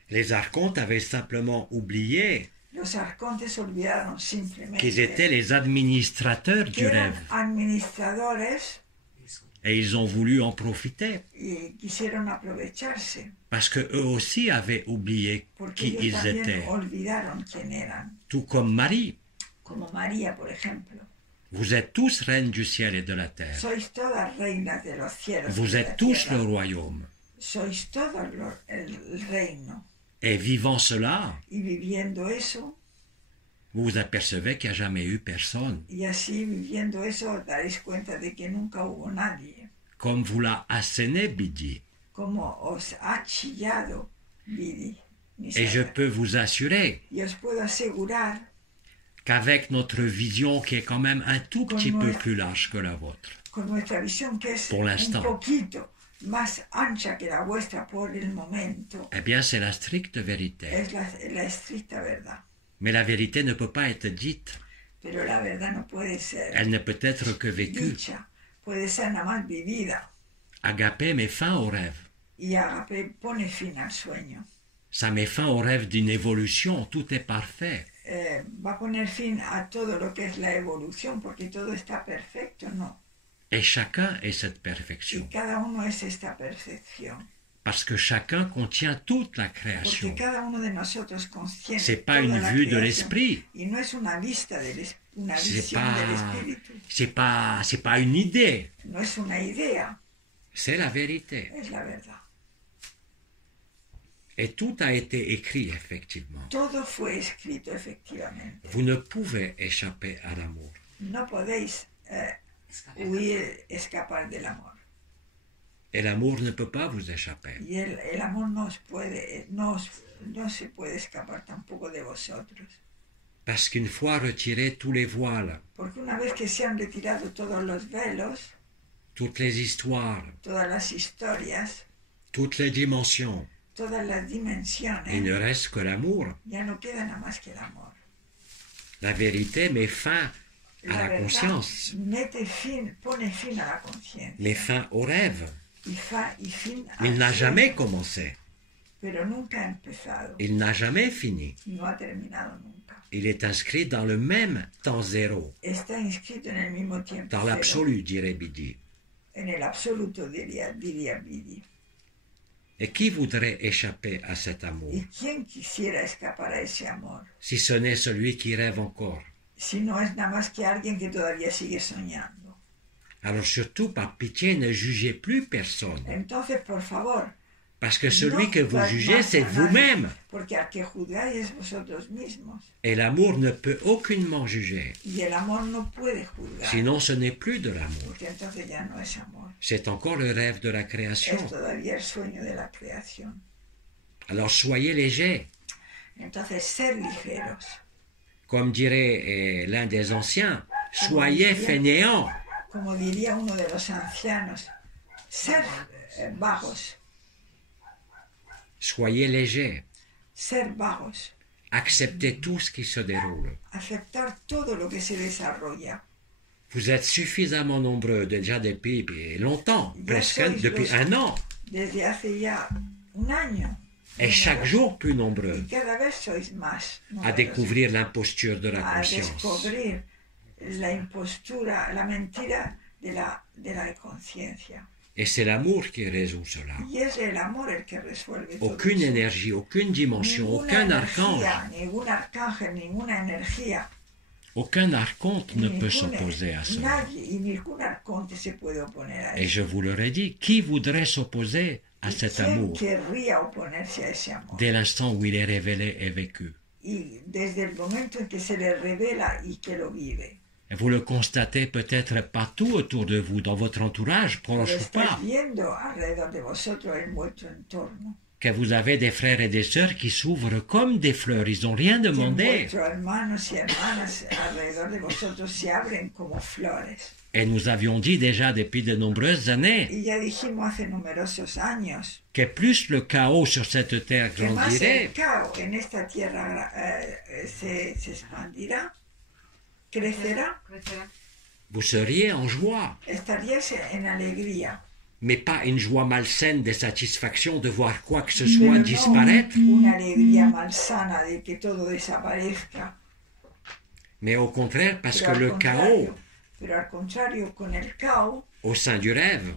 Les archontes avaient simplement oublié Los arcontes olvidaron simplemente qu'ils étaient les administrateurs que du eran rêve administradores et ils ont voulu en profiter y quisieron aprovecharse, parce que eux aussi avaient oublié porque qui ellos ils también étaient, olvidaron quién eran, tout comme Marie. como María, por ejemplo. Vous êtes tous reines du ciel et de la terre. Sois todas reinas de los cielos. Vous y de êtes la tous tierra. le royaume. Sois todo el reino. Et vivant cela, Y viviendo eso, vous vous apercevez qu'il n'y a jamais eu personne. y así viviendo eso, os daréis cuenta de que nunca hubo nadie. Comme vous l'a asséné Bidi. Como os ha chillado Vidi. Et je peux vous assurer Y os puedo asegurar qu'avec notre vision qui est quand même un tout petit peu plus large que la vôtre, con nuestra visión que es Por un l'instant. poquito más ancha que la vuestra por el momento, eh bien c'est la stricte vérité. es la estricta verdad. Mais la vérité ne peut pas être dite. Pero la verdad no puede ser Elle ne peut être que vécue. dicha, puede ser nada más vivida. Agapé met fin au rêve. Y Agape pone fin al sueño. Ça met fin au rêve d'une évolution. Tout est parfait. Va a poner fin a todo lo que es la evolución, porque todo está perfecto, ¿no? Et chacun est cette Y perfection. cada uno es esta perfección. Parce que chacun contient toute la Porque création. cada uno de nosotros consciente C'est pas toda une la vue de creación. l'esprit. Y no es una vista una C'est visión del espíritu. c'est pas une idée. No es una idea, C'est la vérité. es la verdad. Et tout a été écrit effectivement. Todo fue escrito efectivamente. Vous ne pouvez échapper à l'amour. No podéis huir, escapar del amor. Et l'amour ne peut pas vous échapper. Y el amor no se puede escapar tampoco de vosotros. Parce qu'une fois retirés tous les voiles, Porque una vez que se han retirado todos los velos, toutes les histoires, todas las historias, toutes les dimensions, todas las il ne dimensiones, reste que l'amour. ya no queda nada más que el amor. La vérité met fin à la verdad conscience, pone fin a la conciencia. met fin au rêve. Y fin Il al n'a sueño, jamais commencé. pero nunca ha empezado. Il n'a jamais fini. No ha terminado nunca. Il est inscrit dans le même temps zéro, Está inscrito en el mismo tiempo. dans cero. l'absolu, dirait Bidi. En el absoluto, diría Vidi. Et qui voudrait échapper à cet amour, ¿Y quién quisiera escapar a ese amor? si ce n'est celui qui rêve encore? Si no es nada más que alguien que todavía sigue soñando. Alors surtout, par pitié, ne jugez plus personne. Entonces, por favor, Parce que celui no que vous juzguéis jugez, c'est a nadie, vous-même. porque al que juzgáis es vosotros mismos. Et l'amour ne peut aucunement juger. Y el amor no puede juzgar, Sinon, ce n'est plus de l'amour. porque entonces ya no es amor. C'est encore le rêve de la Es création. todavía el sueño de la creación. Alors soyez légers. Entonces, ser ligeros. Comme dirait l'un des anciens, soyez fainéants. Como diría uno de los ancianos, ser vagos. Soyez légers. Ser vagos. Acceptez tout ce qui se déroule. Aceptar todo lo que se desarrolla. Vous êtes suffisamment nombreux déjà depuis longtemps, presque depuis un an, Desde hace ya un año. et chaque jour plus nombreux, Y cada vez sois más à numerosos, découvrir l'imposture de la a conscience. descubrir la impostura, la mentira de la conciencia. Et c'est l'amour qui résout cela. Y es el amor el que resuelve todo Aucune eso. énergie, aucune dimension, Ninguna aucun energía, archange, ningún arcángel, ninguna energía, aucun archonte ne peut ninguna- s'opposer à cela. nadie y ningún arconte se puede oponer a Et eso. je vous l'aurais dit, qui voudrait s'opposer à ¿Y cet quién amour querría oponerse a ese amor? dès l'instant où il est révélé et vécu? Y desde el momento en que se le revela y que lo vive. Et vous le constatez peut-être partout autour de vous, dans votre entourage, Lo proche ou estás pas, viendo alrededor de vosotros en vuestro entorno. que vous avez des frères et des sœurs qui s'ouvrent comme des fleurs, ils n'ont rien Que demandé. vuestros hermanos y hermanas alrededor de vosotros se abren como flores. Et nous avions dit déjà depuis de nombreuses années Y ya dijimos hace numerosos años que plus le chaos sur cette terre que más grandirait, el caos en esta tierra se expandirá, crecerá, vous seriez en joie, estaríais en alegría. mais pas une joie malsaine de satisfaction de voir quoi que ce Pero soit no disparaître, una alegría malsana de que todo desaparezca. mais au contraire parce Pero que al le contrario, chaos pero al contrario, con el caos, au sein du rêve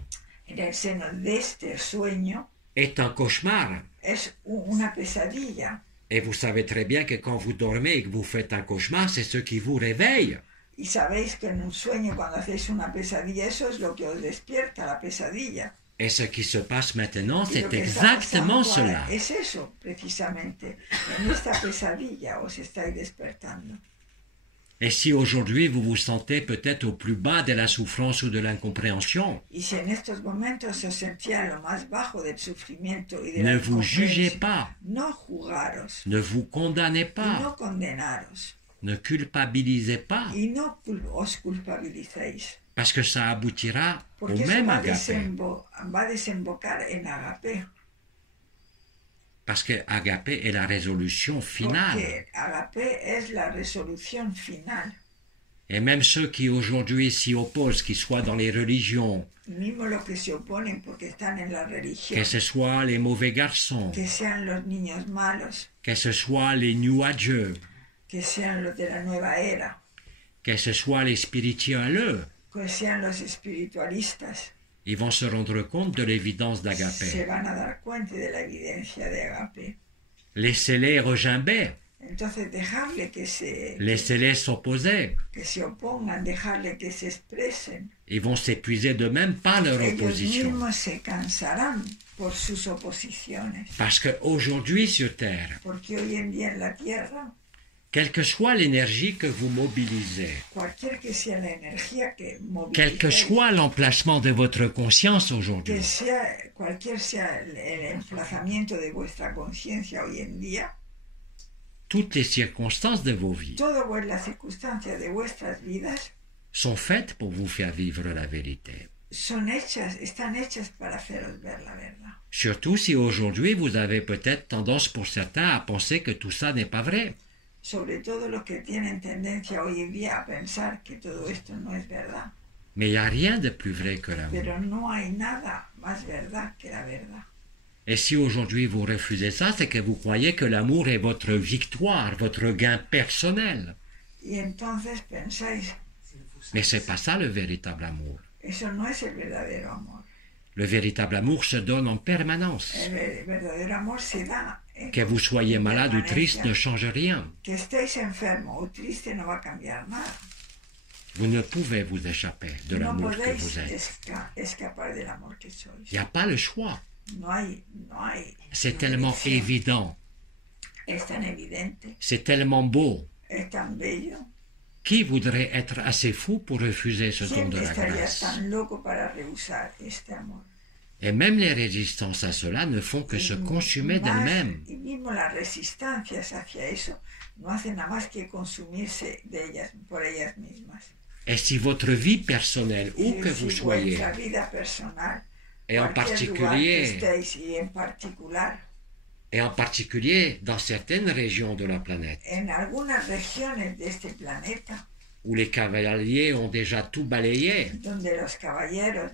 en el seno de este sueño, est un cauchemar. es una pesadilla. Et vous savez très bien que quand vous dormez et que vous faites un cauchemar, c'est ce qui vous réveille. Y sabéis que en un sueño, cuando hacéis una pesadilla, eso es lo que os despierta, la pesadilla. Et ce qui se passe maintenant, Y c'est lo que está exactement pasando ahora cela. es eso, precisamente. En esta pesadilla os estáis despertando. Et si aujourd'hui vous vous sentez peut-être au plus bas de la souffrance ou de l'incompréhension, Y si en estos momentos os sentía lo más bajo del sufrimiento y de ne la vous jugez incomprensión, pas, no jugaros, ne vous condamnez y pas, no condenaros, ne culpabilisez pas, y no os culpabilicéis, parce que ça aboutira au porque eso même va a, agapé. va a desembocar en agape, Parce que agapé est la résolution finale. porque agape es la resolución final. Et même ceux qui aujourd'hui s'y opposent, qu'ils soient dans les religions, Mismo los que se oponen porque están en la religión, que ce soit les mauvais garçons, que sean los niños malos, que ce soit les New Ageux, que sean los de la nueva era, que ce soit les spiritualeux, que sean los espiritualistas, ils vont se rendre compte de l'évidence se d'agapé. van a dar cuenta de la evidencia de agape. Laissez-les regimber, Entonces dejarle laissez-les s'opposer. que se opongan, dejarle que se expresen. Ils vont s'épuiser de même par leur Ellos opposition. mismos se cansarán por sus oposiciones. Parce qu'aujourd'hui sur Terre, Porque hoy en día en la tierra, quelle que soit l'énergie que vous mobilisez, cualquier que sea la energía que quel que movilicéis, soit l'emplacement de votre conscience aujourd'hui, que sea, cualquier sea el emplazamiento de vuestra conciencia hoy en día, toutes les circonstances de vos vies todas las circunstancias de vuestras vidas sont faites pour vous faire vivre la vérité. están hechas para haceros ver la verdad. Surtout si aujourd'hui vous avez peut-être tendance pour certains à penser que tout ça n'est pas vrai. Sobre todo los que tienen tendencia hoy en día a pensar que todo esto no es verdad. Mais il n'y a rien de plus vrai que l'amour. Pero no hay nada más verdad que la verdad. Et si aujourd'hui vous refusez ça, c'est que vous croyez que l'amour est votre victoire, votre gain personnel. Y entonces pensáis, Mais c'est pas ça le véritable amour. eso no es el verdadero amor. Le véritable amour se donne en permanence. El verdadero amor se da Que vous soyez malade ou triste permanencia. ne change rien. Que estéis enfermo o triste no va a cambiar nada. Vous ne pouvez vous échapper de No l'amour que podéis vous êtes. escapar del amor que sois. Il n'y a pas le choix. No hay. C'est tellement elección. évident. Es tan evidente, C'est tellement beau. es tan bello. Qui voudrait être assez fou pour refuser ce don de Siempre la estarías grâce? tan loco para rehusar este amor. Et même les résistances à cela ne font que se consumer d'elles-mêmes. Y mismo las resistencias hacia eso no hacen nada más que consumirse de ellas, por ellas mismas. Et si votre vie personnelle, où que Si vous soyez, vuestra vida personal, et en cualquier lugar que particulier, estéis y en particular dans certaines régions de la planète, en algunas regiones de este planeta, où les cavaliers ont déjà tout balayé, donde los caballeros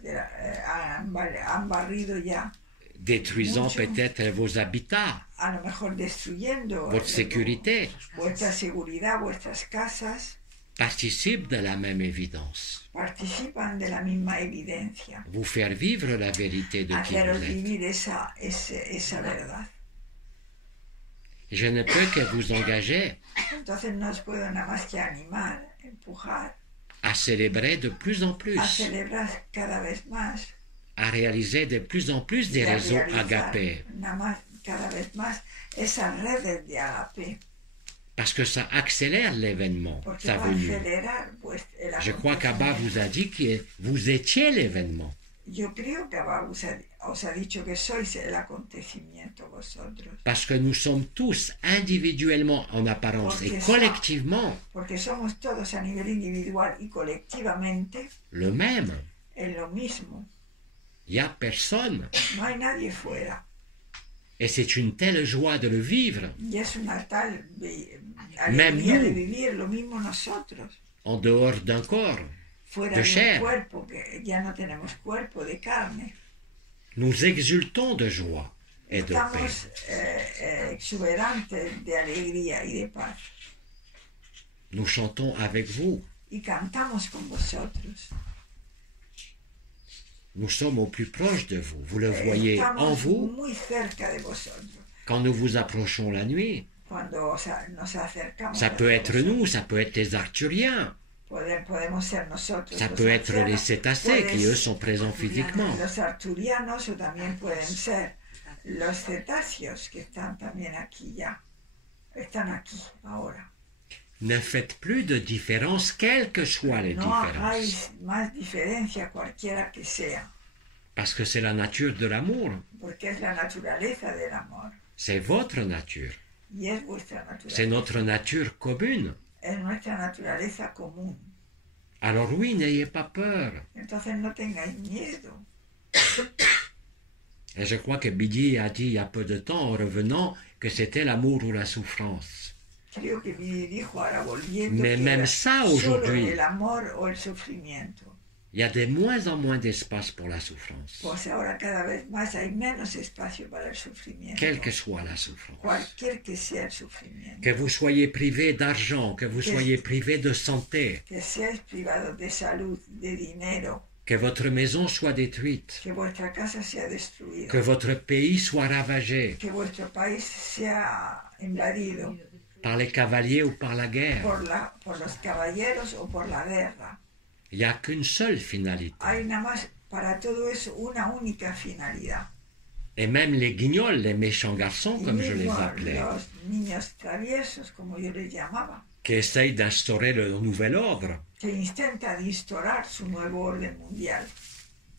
han barrido ya, détruisant Mucho. peut-être vos habitats, a lo mejor destruyendo votre sécurité, vuestra seguridad, vuestras casas, participent de la même évidence. participan de la misma evidencia, Vous faire vivre la vérité de qui haceros vous êtes. vivir esa verdad. Je ne peux que vous engager Entonces no os puedo nada más que animar, empujar, à célébrer de plus en plus, a celebrar cada vez más, à réaliser de plus en plus des y a réseaux realizar agapés, cada vez más esas redes de agape, parce que ça accélère l'événement, porque sa va a venue. acelerar el Je crois qu'Abba vous a dit que vous étiez l'événement. Yo creo que Abba os ha dicho que sois el acontecimiento vosotros, Parce que nous sommes tous individuellement en apparence et Porque ça- collectivement porque somos todos a nivel individual y colectivamente le même. en lo mismo. Il n'y a personne. No hay nadie fuera. Et c'est une telle joie de le vivre Y es una tal Même alegría de nous. vivir lo mismo nosotros, en dehors d'un corps. fuera De de chair. un cuerpo, que ya no tenemos cuerpo de carne. Nous exultons de joie et de paix. Estamos exuberantes de alegría y de paz. Nous chantons avec vous. Y cantamos con vosotros. Nous sommes au plus proche de vous. Vous le voyez en Estamos vous muy cerca de vosotros. quand nous vous approchons la nuit. Cuando nos acercamos Ça a peut être vosotros. nous, ça peut être les Arcturiens, Podemos ser nosotros. ça los peut être les arturianos, cétacés qui eux sont présents physiquement. los arturianos o también pueden ser los cetáceos que están también aquí ya. Están aquí ahora. Ne faites plus de différence, quelles que soient les No différences, hagáis más diferencia cualquiera que sea, parce que c'est la nature de l'amour, porque es la naturaleza del amor c'est votre nature, y es vuestra c'est naturaleza. notre nature commune. Es nuestra naturaleza común. Alors oui, n'ayez pas peur. Entonces no tengáis miedo. Et je crois que Bidi a dit il y a peu de temps, en revenant, que c'était l'amour ou la souffrance. Creo que Vidi dijo ahora volviendo Mais que même era ça, solo aujourd'hui. el amor o el sufrimiento. Il y a de moins en moins d'espace pour la souffrance, Pues ahora cada vez más hay menos espacio para el sufrimiento. quelle que soit la souffrance. Cualquier que sea el sufrimiento. Que vous soyez privé d'argent, que vous soyez privé de santé, Que seáis privados de salud, de dinero, que votre maison soit détruite, que vuestra casa sea destruida, que votre pays soit ravagé que vuestro país sea invadido par les cavaliers ou par la guerre. por los caballeros o por la guerra. Il n'y a qu'une seule finalité. Hay nada más para todo eso una única finalidad. Et même les guignols, les méchants garçons, Y comme je les mismo appelais, los niños traviesos, como yo les llamaba, qui essayent d'instaurer le nouvel ordre, que intenta instaurar su nuevo orden mundial,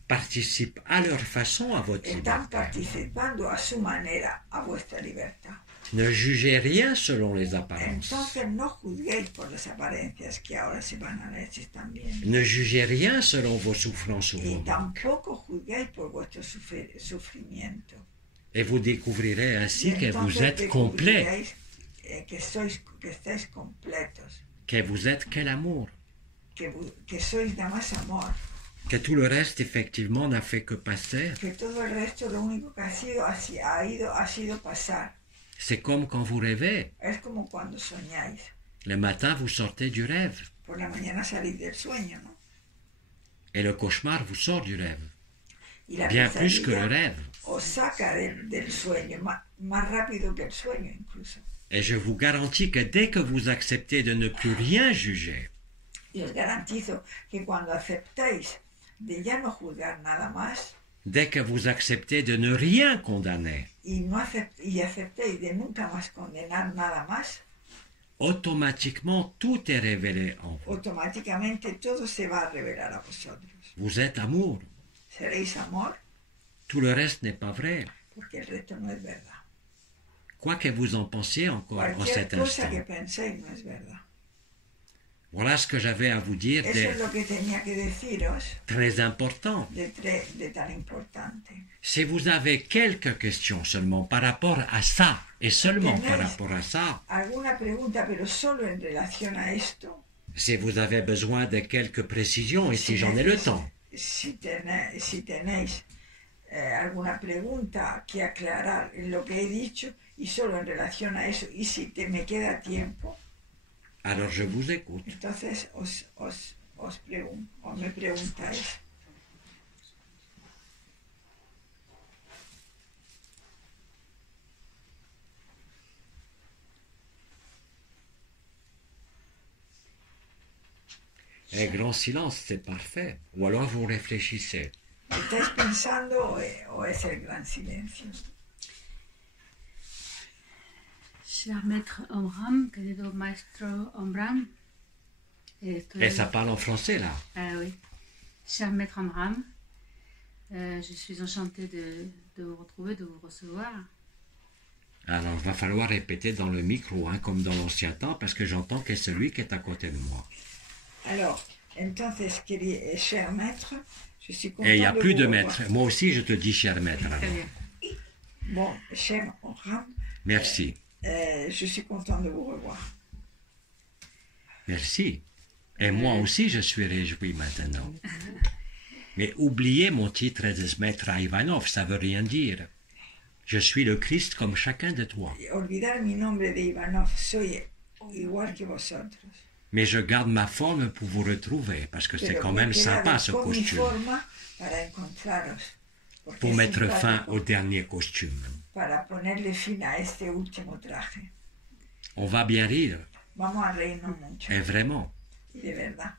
participent à leur façon à votre están liberté. participando a su manera a vuestra libertad. Ne jugez rien selon les apparences. Entonces no juzguéis por las apariencias que ahora se van a ver si están bien. Ne jugez rien selon vos souffrances ou Y vos manques. tampoco juzguéis por vuestro sufrimiento. Et vous découvrirez ainsi que vous Entonces êtes complet, descubriréis, que estáis completos, que vous êtes quel amour, que sois nada más amor, que tout le reste effectivement n'a fait que passer. que todo el resto lo único que ha sido pasar. C'est comme quand vous rêvez. Es como cuando soñáis. Le matin, vous sortez du rêve. Por la mañana salís del sueño, ¿no? Et le cauchemar vous sort du rêve. Y la bien plus que le pesadilla rêve. os saca del sueño, más rápido que el sueño incluso. Et je vous garantis que dès que vous acceptez de ne plus rien juger, Y os garantizo que cuando aceptéis de ya no juzgar nada más dès que vous acceptez de ne rien condamner, y, no y aceptéis de nunca más condenar nada más, automatiquement tout est révélé en vous. automáticamente todo se va a revelar a vosotros. Vous êtes amour. Seréis amor Tout le reste n'est pas vrai. porque el resto no es verdad. Quoi que vous en pensiez encore en Cualquier cet cosa instant. que penséis no es verdad. Voilà ce que j'avais à vous dire Eso es lo que tenía que deciros très important. de tan importante. Si vous avez quelques questions seulement par rapport à ça, et seulement par rapport à ça, ¿Alguna pregunta, pero solo en relación a esto? si vous avez besoin de quelques précisions, et si j'en ai le temps, Si tenéis alguna pregunta que aclarar en lo que he dicho y solo en relación a eso, y si me queda tiempo, alors je vous écoute. entonces me preguntáis. Un grand silence, c'est parfait. Ou alors vous réfléchissez. ¿Estáis pensando o es el gran silencio? Cher maître Omram, querido maestro Omram, Et ça parle en français là. Ah oui. Cher maître Omram, je suis enchantée de vous retrouver, de vous recevoir. Alors il va falloir répéter dans le micro, hein, comme dans l'ancien temps, parce que j'entends que c'est celui qui est à côté de moi. Alors, entonces, cher maître, je suis content Et il n'y a plus de vous maître. revoir. Moi aussi, je te dis cher maître. Très alors. bien. Bon, cher Omram, Merci. je suis content de vous revoir. Merci. Et moi aussi, je suis réjoui maintenant. Mais oubliez mon titre de maître Ivanov, ça veut rien dire. Je suis le Christ comme chacun de toi. Olvidar mi nombre de Ivanov, soy igual que vosotros. Mais je garde ma forme pour vous retrouver, parce que c'est Pero quand me he même quedado sympa ce con mi costume. forma para encontraros. Porque Pour es mettre fin simpático, au dernier costume. para ponerle fin a este último traje. On va bien rire, Vamos a reírnos mucho. et vraiment. Y de verdad.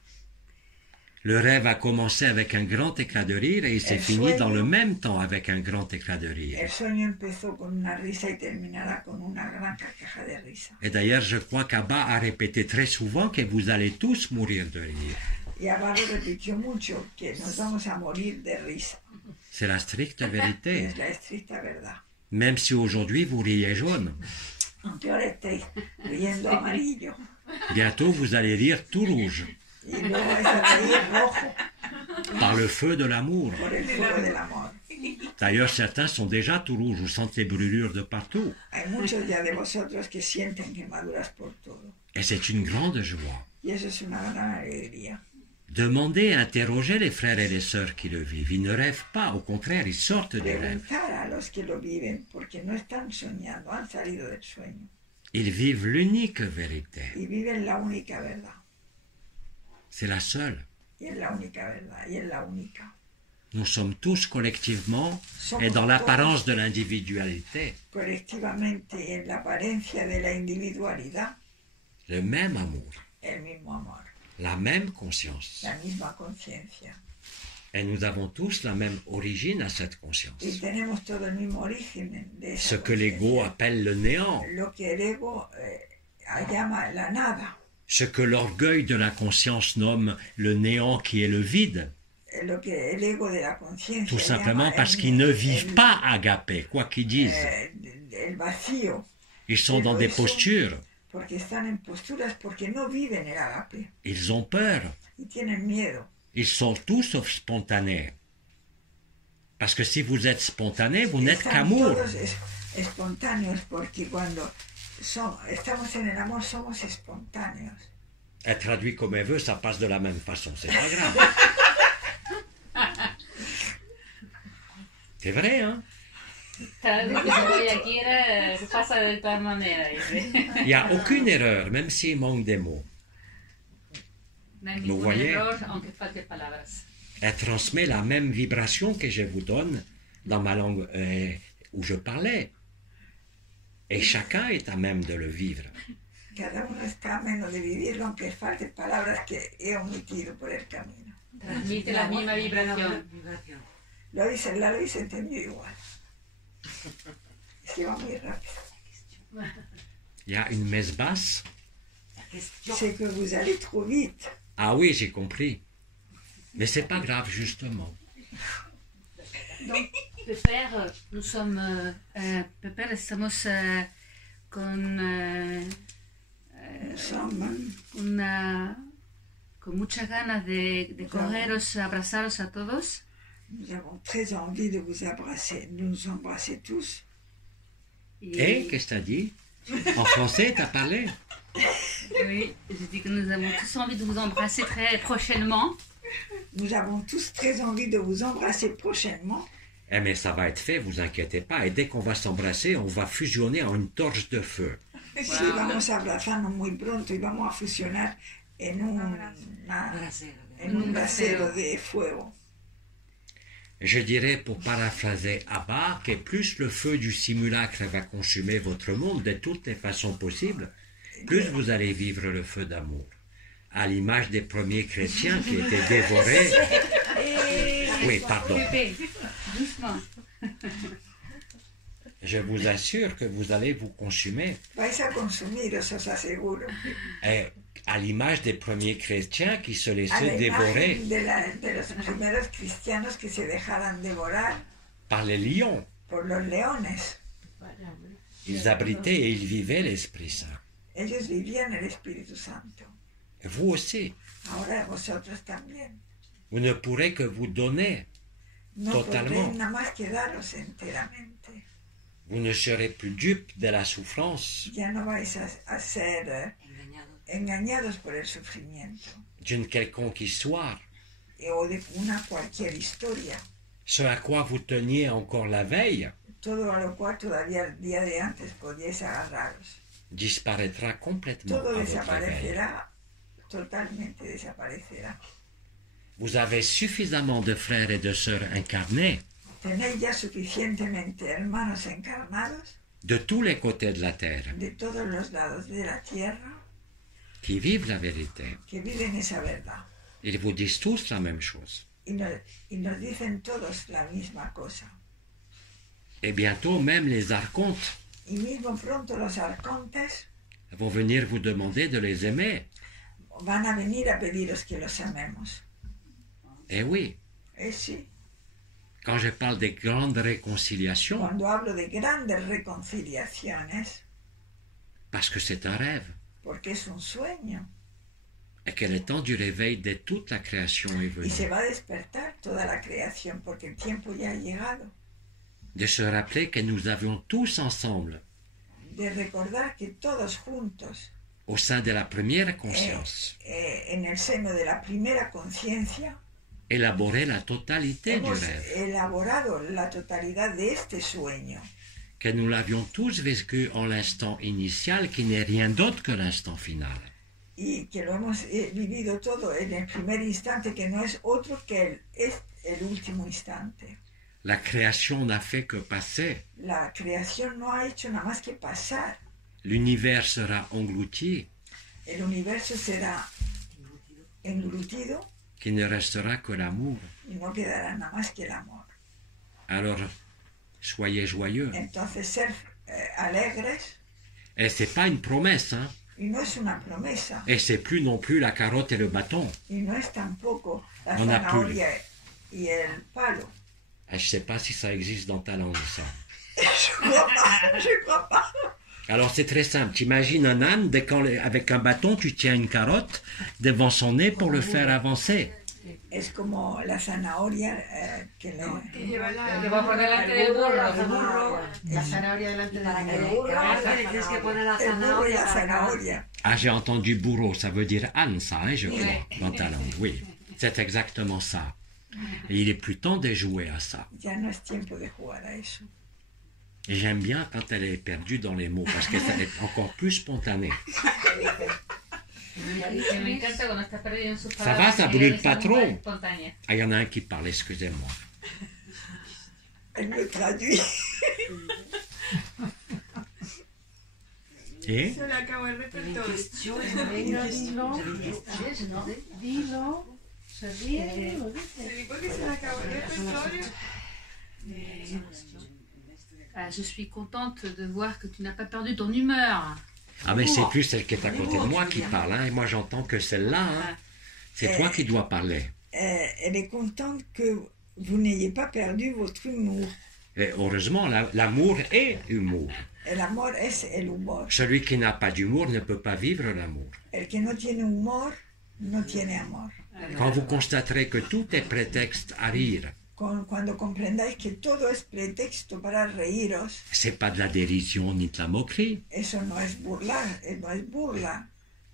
Le rêve a commencé avec un grand éclat de rire et il s'est El fini sueño- dans le même temps avec un grand éclat de rire. El sueño empezó con una risa y terminará con una gran carcajada de risa. Et d'ailleurs, je crois qu'Abba a répété très souvent que vous allez tous mourir de rire. Y Avaro repitió mucho que nos vamos a morir de risa. C'est la stricte Y vérité. es la estricta verdad. Même si aujourd'hui vous riez jaune, Aunque ahora estéis riendo amarillo bientôt vous allez rire tout rouge y luego vais a reír rojo par le feu de l'amour. por el fuego del amor. D'ailleurs, certains sont déjà tout rouges, vous sentez les brûlures de partout. Hay muchos ya de vosotros que sienten quemaduras por todo. Et c'est une grande joie. Y eso es una gran alegría. Demandez, interrogez les frères et les sœurs qui le vivent. Ils ne rêvent pas, au contraire, ils sortent des rêves. Preguntar a los que lo viven, porque no están soñando, han salido del sueño. Ils vivent l'unique vérité. Y viven la única verdad. C'est la seule. Y es la única verdad. Y es la única. Nous sommes tous collectivement Somos et dans l'apparence todos de l'individualité colectivamente y en la apariencia de la individualidad, le même amour, el mismo amor, la même conscience. la misma conciencia. Et nous avons tous la même origine à cette Y conscience. tenemos todo el mismo origen de Ce esa que l'ego conciencia. appelle le néant, Lo que el ego llama la nada, ce que l'orgueil de la conscience nomme le néant qui est le vide, lo que el ego de la conciencia tout simplement llama parce qu'ils ne vivent pas agapé, quoi qu'ils disent. el vacío, Ils sont dans des postures, porque están en posturas, porque no viven el agape ils ont peur, y tienen miedo. ils sont tout sauf spontanés. Parce que si vous êtes spontané, vous n'êtes Están qu'amour. todos espontáneos, porque cuando estamos en el amor somos espontáneos. Être traduit comme elle veut, ça passe de la même façon, c'est pas grave. C'est vrai, hein? Traducción que ella quiera, se pasa de tal manera. Dice. Il n'y a aucune erreur, même s'il manque des mots. No hay Lo ningún voyez. error, aunque falte palabras. Elle transmet la même vibration que je vous donne dans ma langue où je parlais. Et chacun est à même de le vivre. Cada uno está a menos de vivirlo, aunque falten palabras que he omitido por el camino. Transmite la misma vibración. Lo habéis entendido igual. Es que va muy rápido. Il y a une messe basse. C'est que vous allez trop vite. Ah oui, j'ai compris. Mais c'est pas grave, justement. Donc, Pépère, nous sommes, Pépère, estamos con muchas ganas de cogeros, abrazaros a todos. Nous avons très envie de vous embrasser tous. Et qu'est-ce que t'as dit? En français, t'as parlé? Oui, je dis que nous avons tous envie de vous embrasser très prochainement. Nous avons tous très envie de vous embrasser prochainement. Eh mais ça va être fait, vous inquiétez pas. Et dès qu'on va s'embrasser, on va fusionner en une torche de feu. Sí, vamos a abrazarnos muy pronto y vamos a fusionar en un brasero de fuego. Je dirais, pour paraphraser Abba, que plus le feu du simulacre va consumer votre monde de toutes les façons possibles, plus vous allez vivre le feu d'amour. À l'image des premiers chrétiens qui étaient dévorés. Oui, pardon. Doucement. Je vous assure que vous allez vous consumer. Vais a consumiros, os aseguro. Et à l'image des premiers chrétiens qui se laissaient dévorer De los primeros cristianos que se dejaran devorar par les lions. por los leones. Ils abritaient et ils vivaient l'Esprit Saint. Ellos vivían el Espíritu Santo. Et vous aussi. Ahora vosotros también. Vous ne pourrez que vous donner. No Totalmente. podréis nada más que daros enteramente. Vous ne serez plus dupes de la souffrance, Ya no vais a ser engañados por el sufrimiento d'une quelconque histoire. o de cualquier historia. Ce à quoi vous teniez encore la veille Todo a lo cual todavía el día de antes podíais agarraros. disparaîtra complètement Todo à votre réveil. desaparecerá, totalmente desaparecerá. Vous avez suffisamment de frères et de sœurs incarnés Tenéis ya suficientemente hermanos encarnados de tous les côtés de la terre de todos los lados de la tierra qui vivent la vérité. que viven esa verdad. Ils vous disent tous la même chose. Y nos dicen todos la misma cosa. Et bientôt, même les archontes Y mismo pronto los arcontes vont venir vous demander de les aimer. van a venir a pediros que los amemos. Eh oui, Sí. quand je parle des grandes réconciliations, Cuando hablo de grandes reconciliaciones, parce que c'est un rêve, porque es un sueño et que le temps du réveil de toute la création est y se venu, va a despertar toda la creación porque el tiempo ya ha llegado, de se rappeler que nous avions tous ensemble, de recordar que todos juntos, au sein de la première conscience, en el seno de la primera conciencia, élaboré la totalité du hemos rêve, elaborado la totalidad de este sueño, que nous l'avions tous vécu en l'instant initial qui n'est rien d'autre que l'instant final. y que lo hemos vivido todo en el primer instante, que no es otro que es el último instante. La création n'a fait que passer. La creación no ha hecho nada más que pasar. L'univers sera englouti, El universo será englutido qu'il ne restera que l'amour. y no quedará nada más que el amor. Alors, soyez joyeux. Entonces ser alegres, Et c'est pas une promesse, hein. y no es una promesa, Et c'est plus non plus la carotte et le bâton. y no es tampoco la On a zanahoria y el palo. Je sais pas si ça existe dans ta langue, ça. Je crois pas. Alors c'est très simple. T'imagines un âne, avec un bâton, tu tiens une carotte devant son nez pour le faire avancer. Es como la zanahoria que le... Que va por delante del burro. La zanahoria delante Para que del le burro. tienes que poner la El burro y zanahoria la para acá. zanahoria. Ah, j'ai entendu bourreau, ça veut dire âne, ça, hein, je crois, dans ta langue. Oui, c'est exactement ça. Et il est plus temps de jouer à ça. Ya no es tiempo de jugar a eso. Et j'aime bien quand elle est perdue dans les mots, parce que ça est encore plus spontané. Que me encanta cuando estás perdido en sus Ça palabras. va, ça y brûle eres pas una trop? mujer espontánea. Ah, il y en a un qui parle, excusez-moi. Elle me traduit. Et Se le acabó el repertorio. Venga, dilo. Dilo. Se ríe, lo dice. Se dijo que se le acabó el repertorio. Je suis contente de voir que tu n'as pas perdu ton humeur. Ah, mais c'est plus celle qui est à côté de moi qui parle, hein, et moi j'entends que celle-là, hein. C'est toi qui dois parler. Elle est contente que vous n'ayez pas perdu votre humour. Et heureusement, l'amour est humour. El amor es el humor. Celui qui n'a pas d'humour ne peut pas vivre l'amour. El que no tiene humor no tiene amor. Quand vous constaterez que tout est prétexte à rire, Cuando comprendáis que todo es pretexto para reíros, c'est pas de la dérision ni de la moquerie. eso no es burlar, no es burla.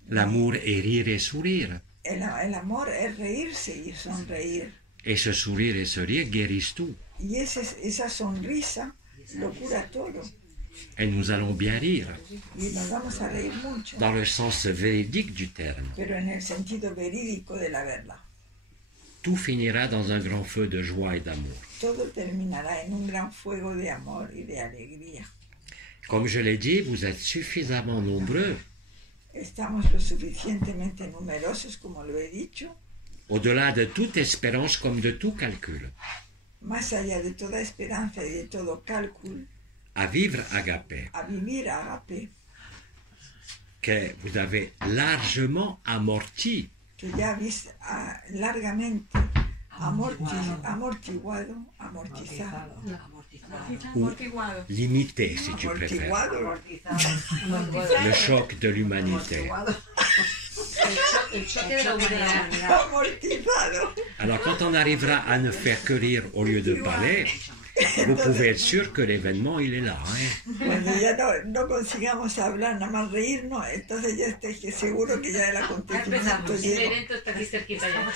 L'amour est rire et sourire. El amor es reírse y sonreír. Et ce sourire et ce rire guérissent tout. Y esa sonrisa lo cura todo. Et nous allons bien rire, Y nos vamos a reír mucho, dans le sens véridique du terme. pero en el sentido verídico de la verdad. Tout finira dans un grand feu de joie et d'amour. Todo terminará en un gran fuego de amor y de alegría. Comme je l'ai dit, vous êtes suffisamment nombreux, Estamos lo suficientemente numerosos, como lo he dicho, au-delà de toute espérance comme de tout calcul, más allá de toda esperanza y de todo cálculo, à vivre agapé, a vivir agape, que vous avez largement amorti que ya habéis largamente amortiguado, amortizado, ou limité, si tu préfères, amortiguado, le choc de l'humanité. El choque de la humanidad. amortizado. Alors quand on arrivera à ne faire que rire au lieu de parler, vous pouvez être sûr que l'événement, il est là. Hein. Cuando ya no consigamos hablar, nada más reírnos, entonces ya estéis seguro que ya el acontecimiento El llegó. evento está aquí cerquita ya.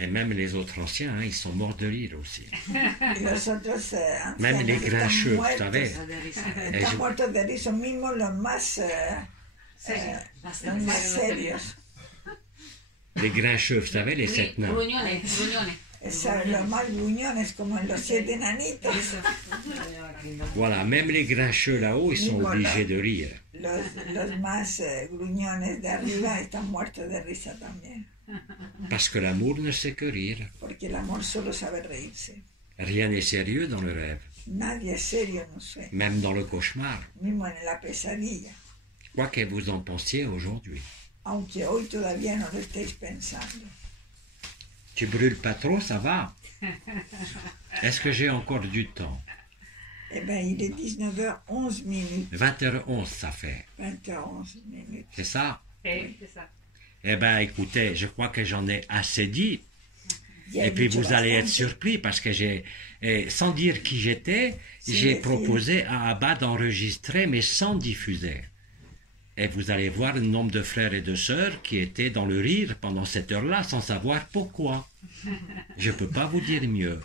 Et même les autres anciens, hein, ils sont morts de rire aussi. Y los otros Même les ancianos grincheux, vous están savez. están muertos de risa, mismos los más serios. Les grincheux, vous savez, les sept nains. Gruñones, gruñones. Los más gruñones, como en los 7 enanitos. Voilà, même les grincheux là-haut, ils sont obligés de rire. Los más gruñones de arriba están muertos de risa también. Parce que l'amour ne sait que rire. Porque el amor solo sabe reírse. Rien n'est sérieux dans le rêve, Nadie es serio en un sueño, même dans le cauchemar, mismo en la pesadilla. quoi que vous en pensiez aujourd'hui. Aunque hoy todavía no lo estéis pensando. Tu brûles pas trop, ça va? Est-ce que j'ai encore du temps? Eh bien, il est 19h11 minutes. 20h11, ça fait. 20h11 minutes. C'est ça? C'est ça. Eh bien, écoutez, je crois que j'en ai assez dit. Ya he Et puis dicho vous allez être bastante. surpris parce que sans dire qui j'étais, j'ai proposé à Abba d'enregistrer mais sans diffuser. Et vous allez voir le nombre de frères et de sœurs qui étaient dans le rire pendant cette heure-là sans savoir pourquoi. Je ne peux pas vous dire mieux.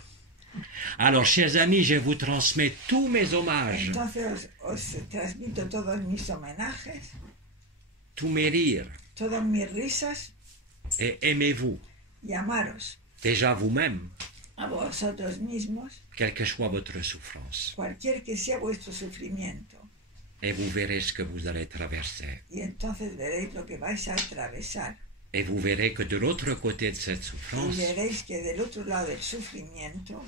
Alors, chers amis, je vous transmets tous mes hommages, Entonces os transmito todos mis homenajes, tous mes rires, todas mis risas et aimez-vous, y amaros déjà vous-même, a vosotros mismos, quelle que soit votre souffrance. cualquier que sea vuestro sufrimiento. Et vous verrez ce que vous allez traverser. Y entonces veréis lo que vais a atravesar. Et vous verrez que de l'autre côté de cette Y souffrance, veréis que del otro lado del sufrimiento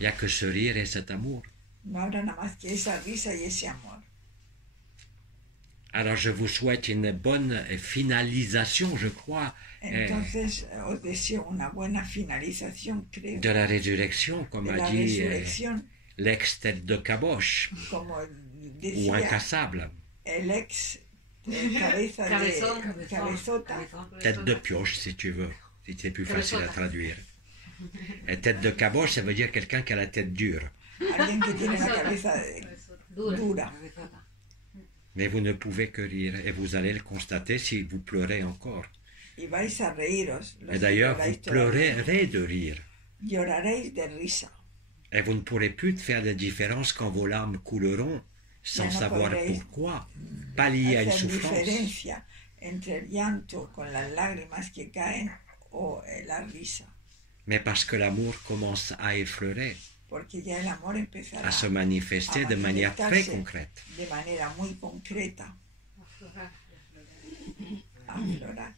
il n'y a que ce rire et cet amour. no habrá nada más que esa risa y ese amor. Alors je vous souhaite une bonne finalisation, je crois, Entonces os deseo una buena finalización, creo, de la résurrection, comme de a la dit resurrección, l'ex-tête de caboche como ou decía incassable, el ex cabeza Cabezón. de cabezota, tête de pioche si tu veux, si c'est plus facile à traduire. Et tête de caboche, ça veut dire quelqu'un qui a la tête dure. alguien que tiene la cabeza Dura. dura. Mais vous ne pouvez que rire et vous allez le constater si vous pleurez encore. Y vais a reíros. Los Et que d'ailleurs, vous lloráis todavía. pleurerez de rire. Lloraréis de risa. Et vous ne pourrez plus faire de différence quand vos larmes couleront sans Ya no savoir podréis pourquoi, pas lié à une hacer souffrance. diferencia entre el llanto con las lágrimas que caen o la risa, Mais parce que l'amour commence à effleurer, porque ya el amor empezará à se manifester de manière très concrète. de manera muy concreta, a aflorar.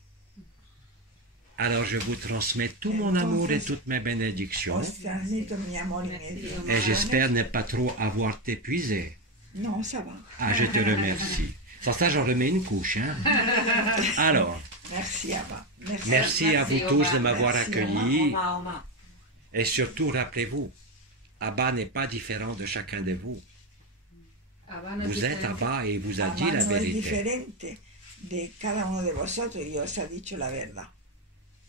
Alors je vous transmets tout mon amour et toutes mes bénédictions, Os transmito mi amor y mis et bendiciones. j'espère ne pas trop avoir épuisé. No, ça va. Ah, je te remercie. Sans ça, j'en remets une couche. Hein? Alors, Merci, Abba. merci à vous tous de m'avoir Merci, accueilli. Et surtout, rappelez-vous, Abba n'est pas différent de chacun de vous. Vous êtes Abba et il vous a dit Abba la no es vérité. diferente de cada uno de vosotros y os ha dicho la verdad.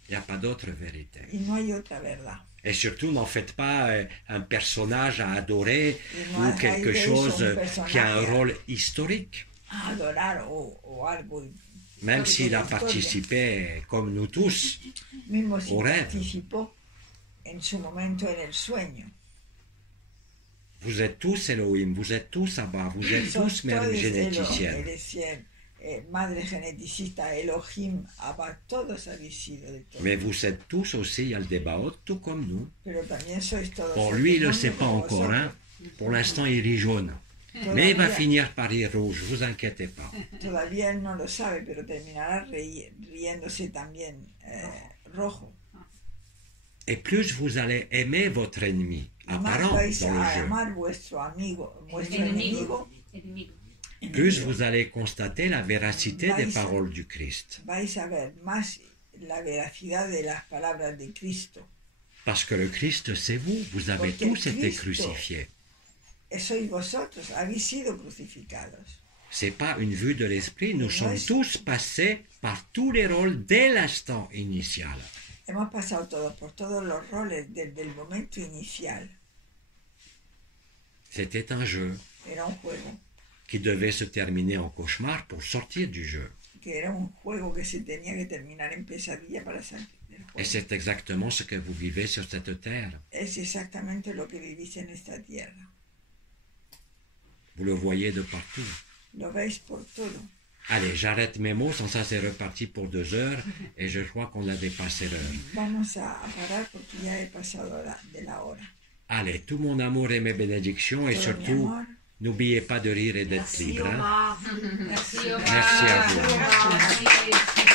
Il n'y a pas d'autre vérité. Y no hay otra verdad. Et surtout, n'en faites pas un personnage à adorer Y no ou hagáis quelque de eso chose un qui a un personaje rôle historique. a adorar o algo. Même Porque s'il la a historia, participé, comme nous tous, mismo si au rêve. participó en su momento en el sueño. Vous êtes tous Elohim, vous êtes tous Abba, vous êtes Son tous mères todos généticiennes. es decir, madre geneticista, Elohim, Abba, todos habéis sido de todo. Mais vous êtes tous aussi Al-Debaot, tout comme nous. Pero también sois todos. Bon, lui, il ne le hermanos sait pas como encore. Hein. vosotros. Pour l'instant, il rit jaune. Mais il va Todavía- finir par rire rouge, vous inquiétez pas. Todavía él no lo sabe, pero terminará riéndose también rojo. Et plus vous allez aimer votre ennemi, Y más apparent vais dans le a jeu, amar vuestro amigo, vuestro Enemigo. enemigo, Enemigo. plus vous allez constater la véracité des Vais a- paroles du Christ. vais a ver más la veracidad de las palabras de Cristo. Parce que le Christ, c'est vous, vous avez Porque el tous été Cristo- crucifiés. Sois vosotros, habéis sido crucificados. C'est pas une vue de l'esprit, nous sommes Ouais. tous passés par tous les rôles dès l'instant initial. Hemos pasado todos por todos los roles desde el momento inicial. C'était un jeu Era un juego, qui devait se terminer en cauchemar pour sortir du jeu. que era un juego que se tenía que terminar en pesadilla para salir del Et juego. c'est exactement ce que vous vivez sur cette terre. Es exactamente lo que vivís en esta tierra. Vous le voyez de partout. Lo veis por todo. Allez, j'arrête mes mots, sans ça c'est reparti pour 2 heures et je crois qu'on a dépassé l'heure. Vamos a parar porque ya he pasado de la hora. Allez, tout mon amour et mes bénédictions et Todo mi surtout, amor. n'oubliez pas de rire et d'être Merci, libre. Hein. Omar. Merci, Merci à vous. Merci.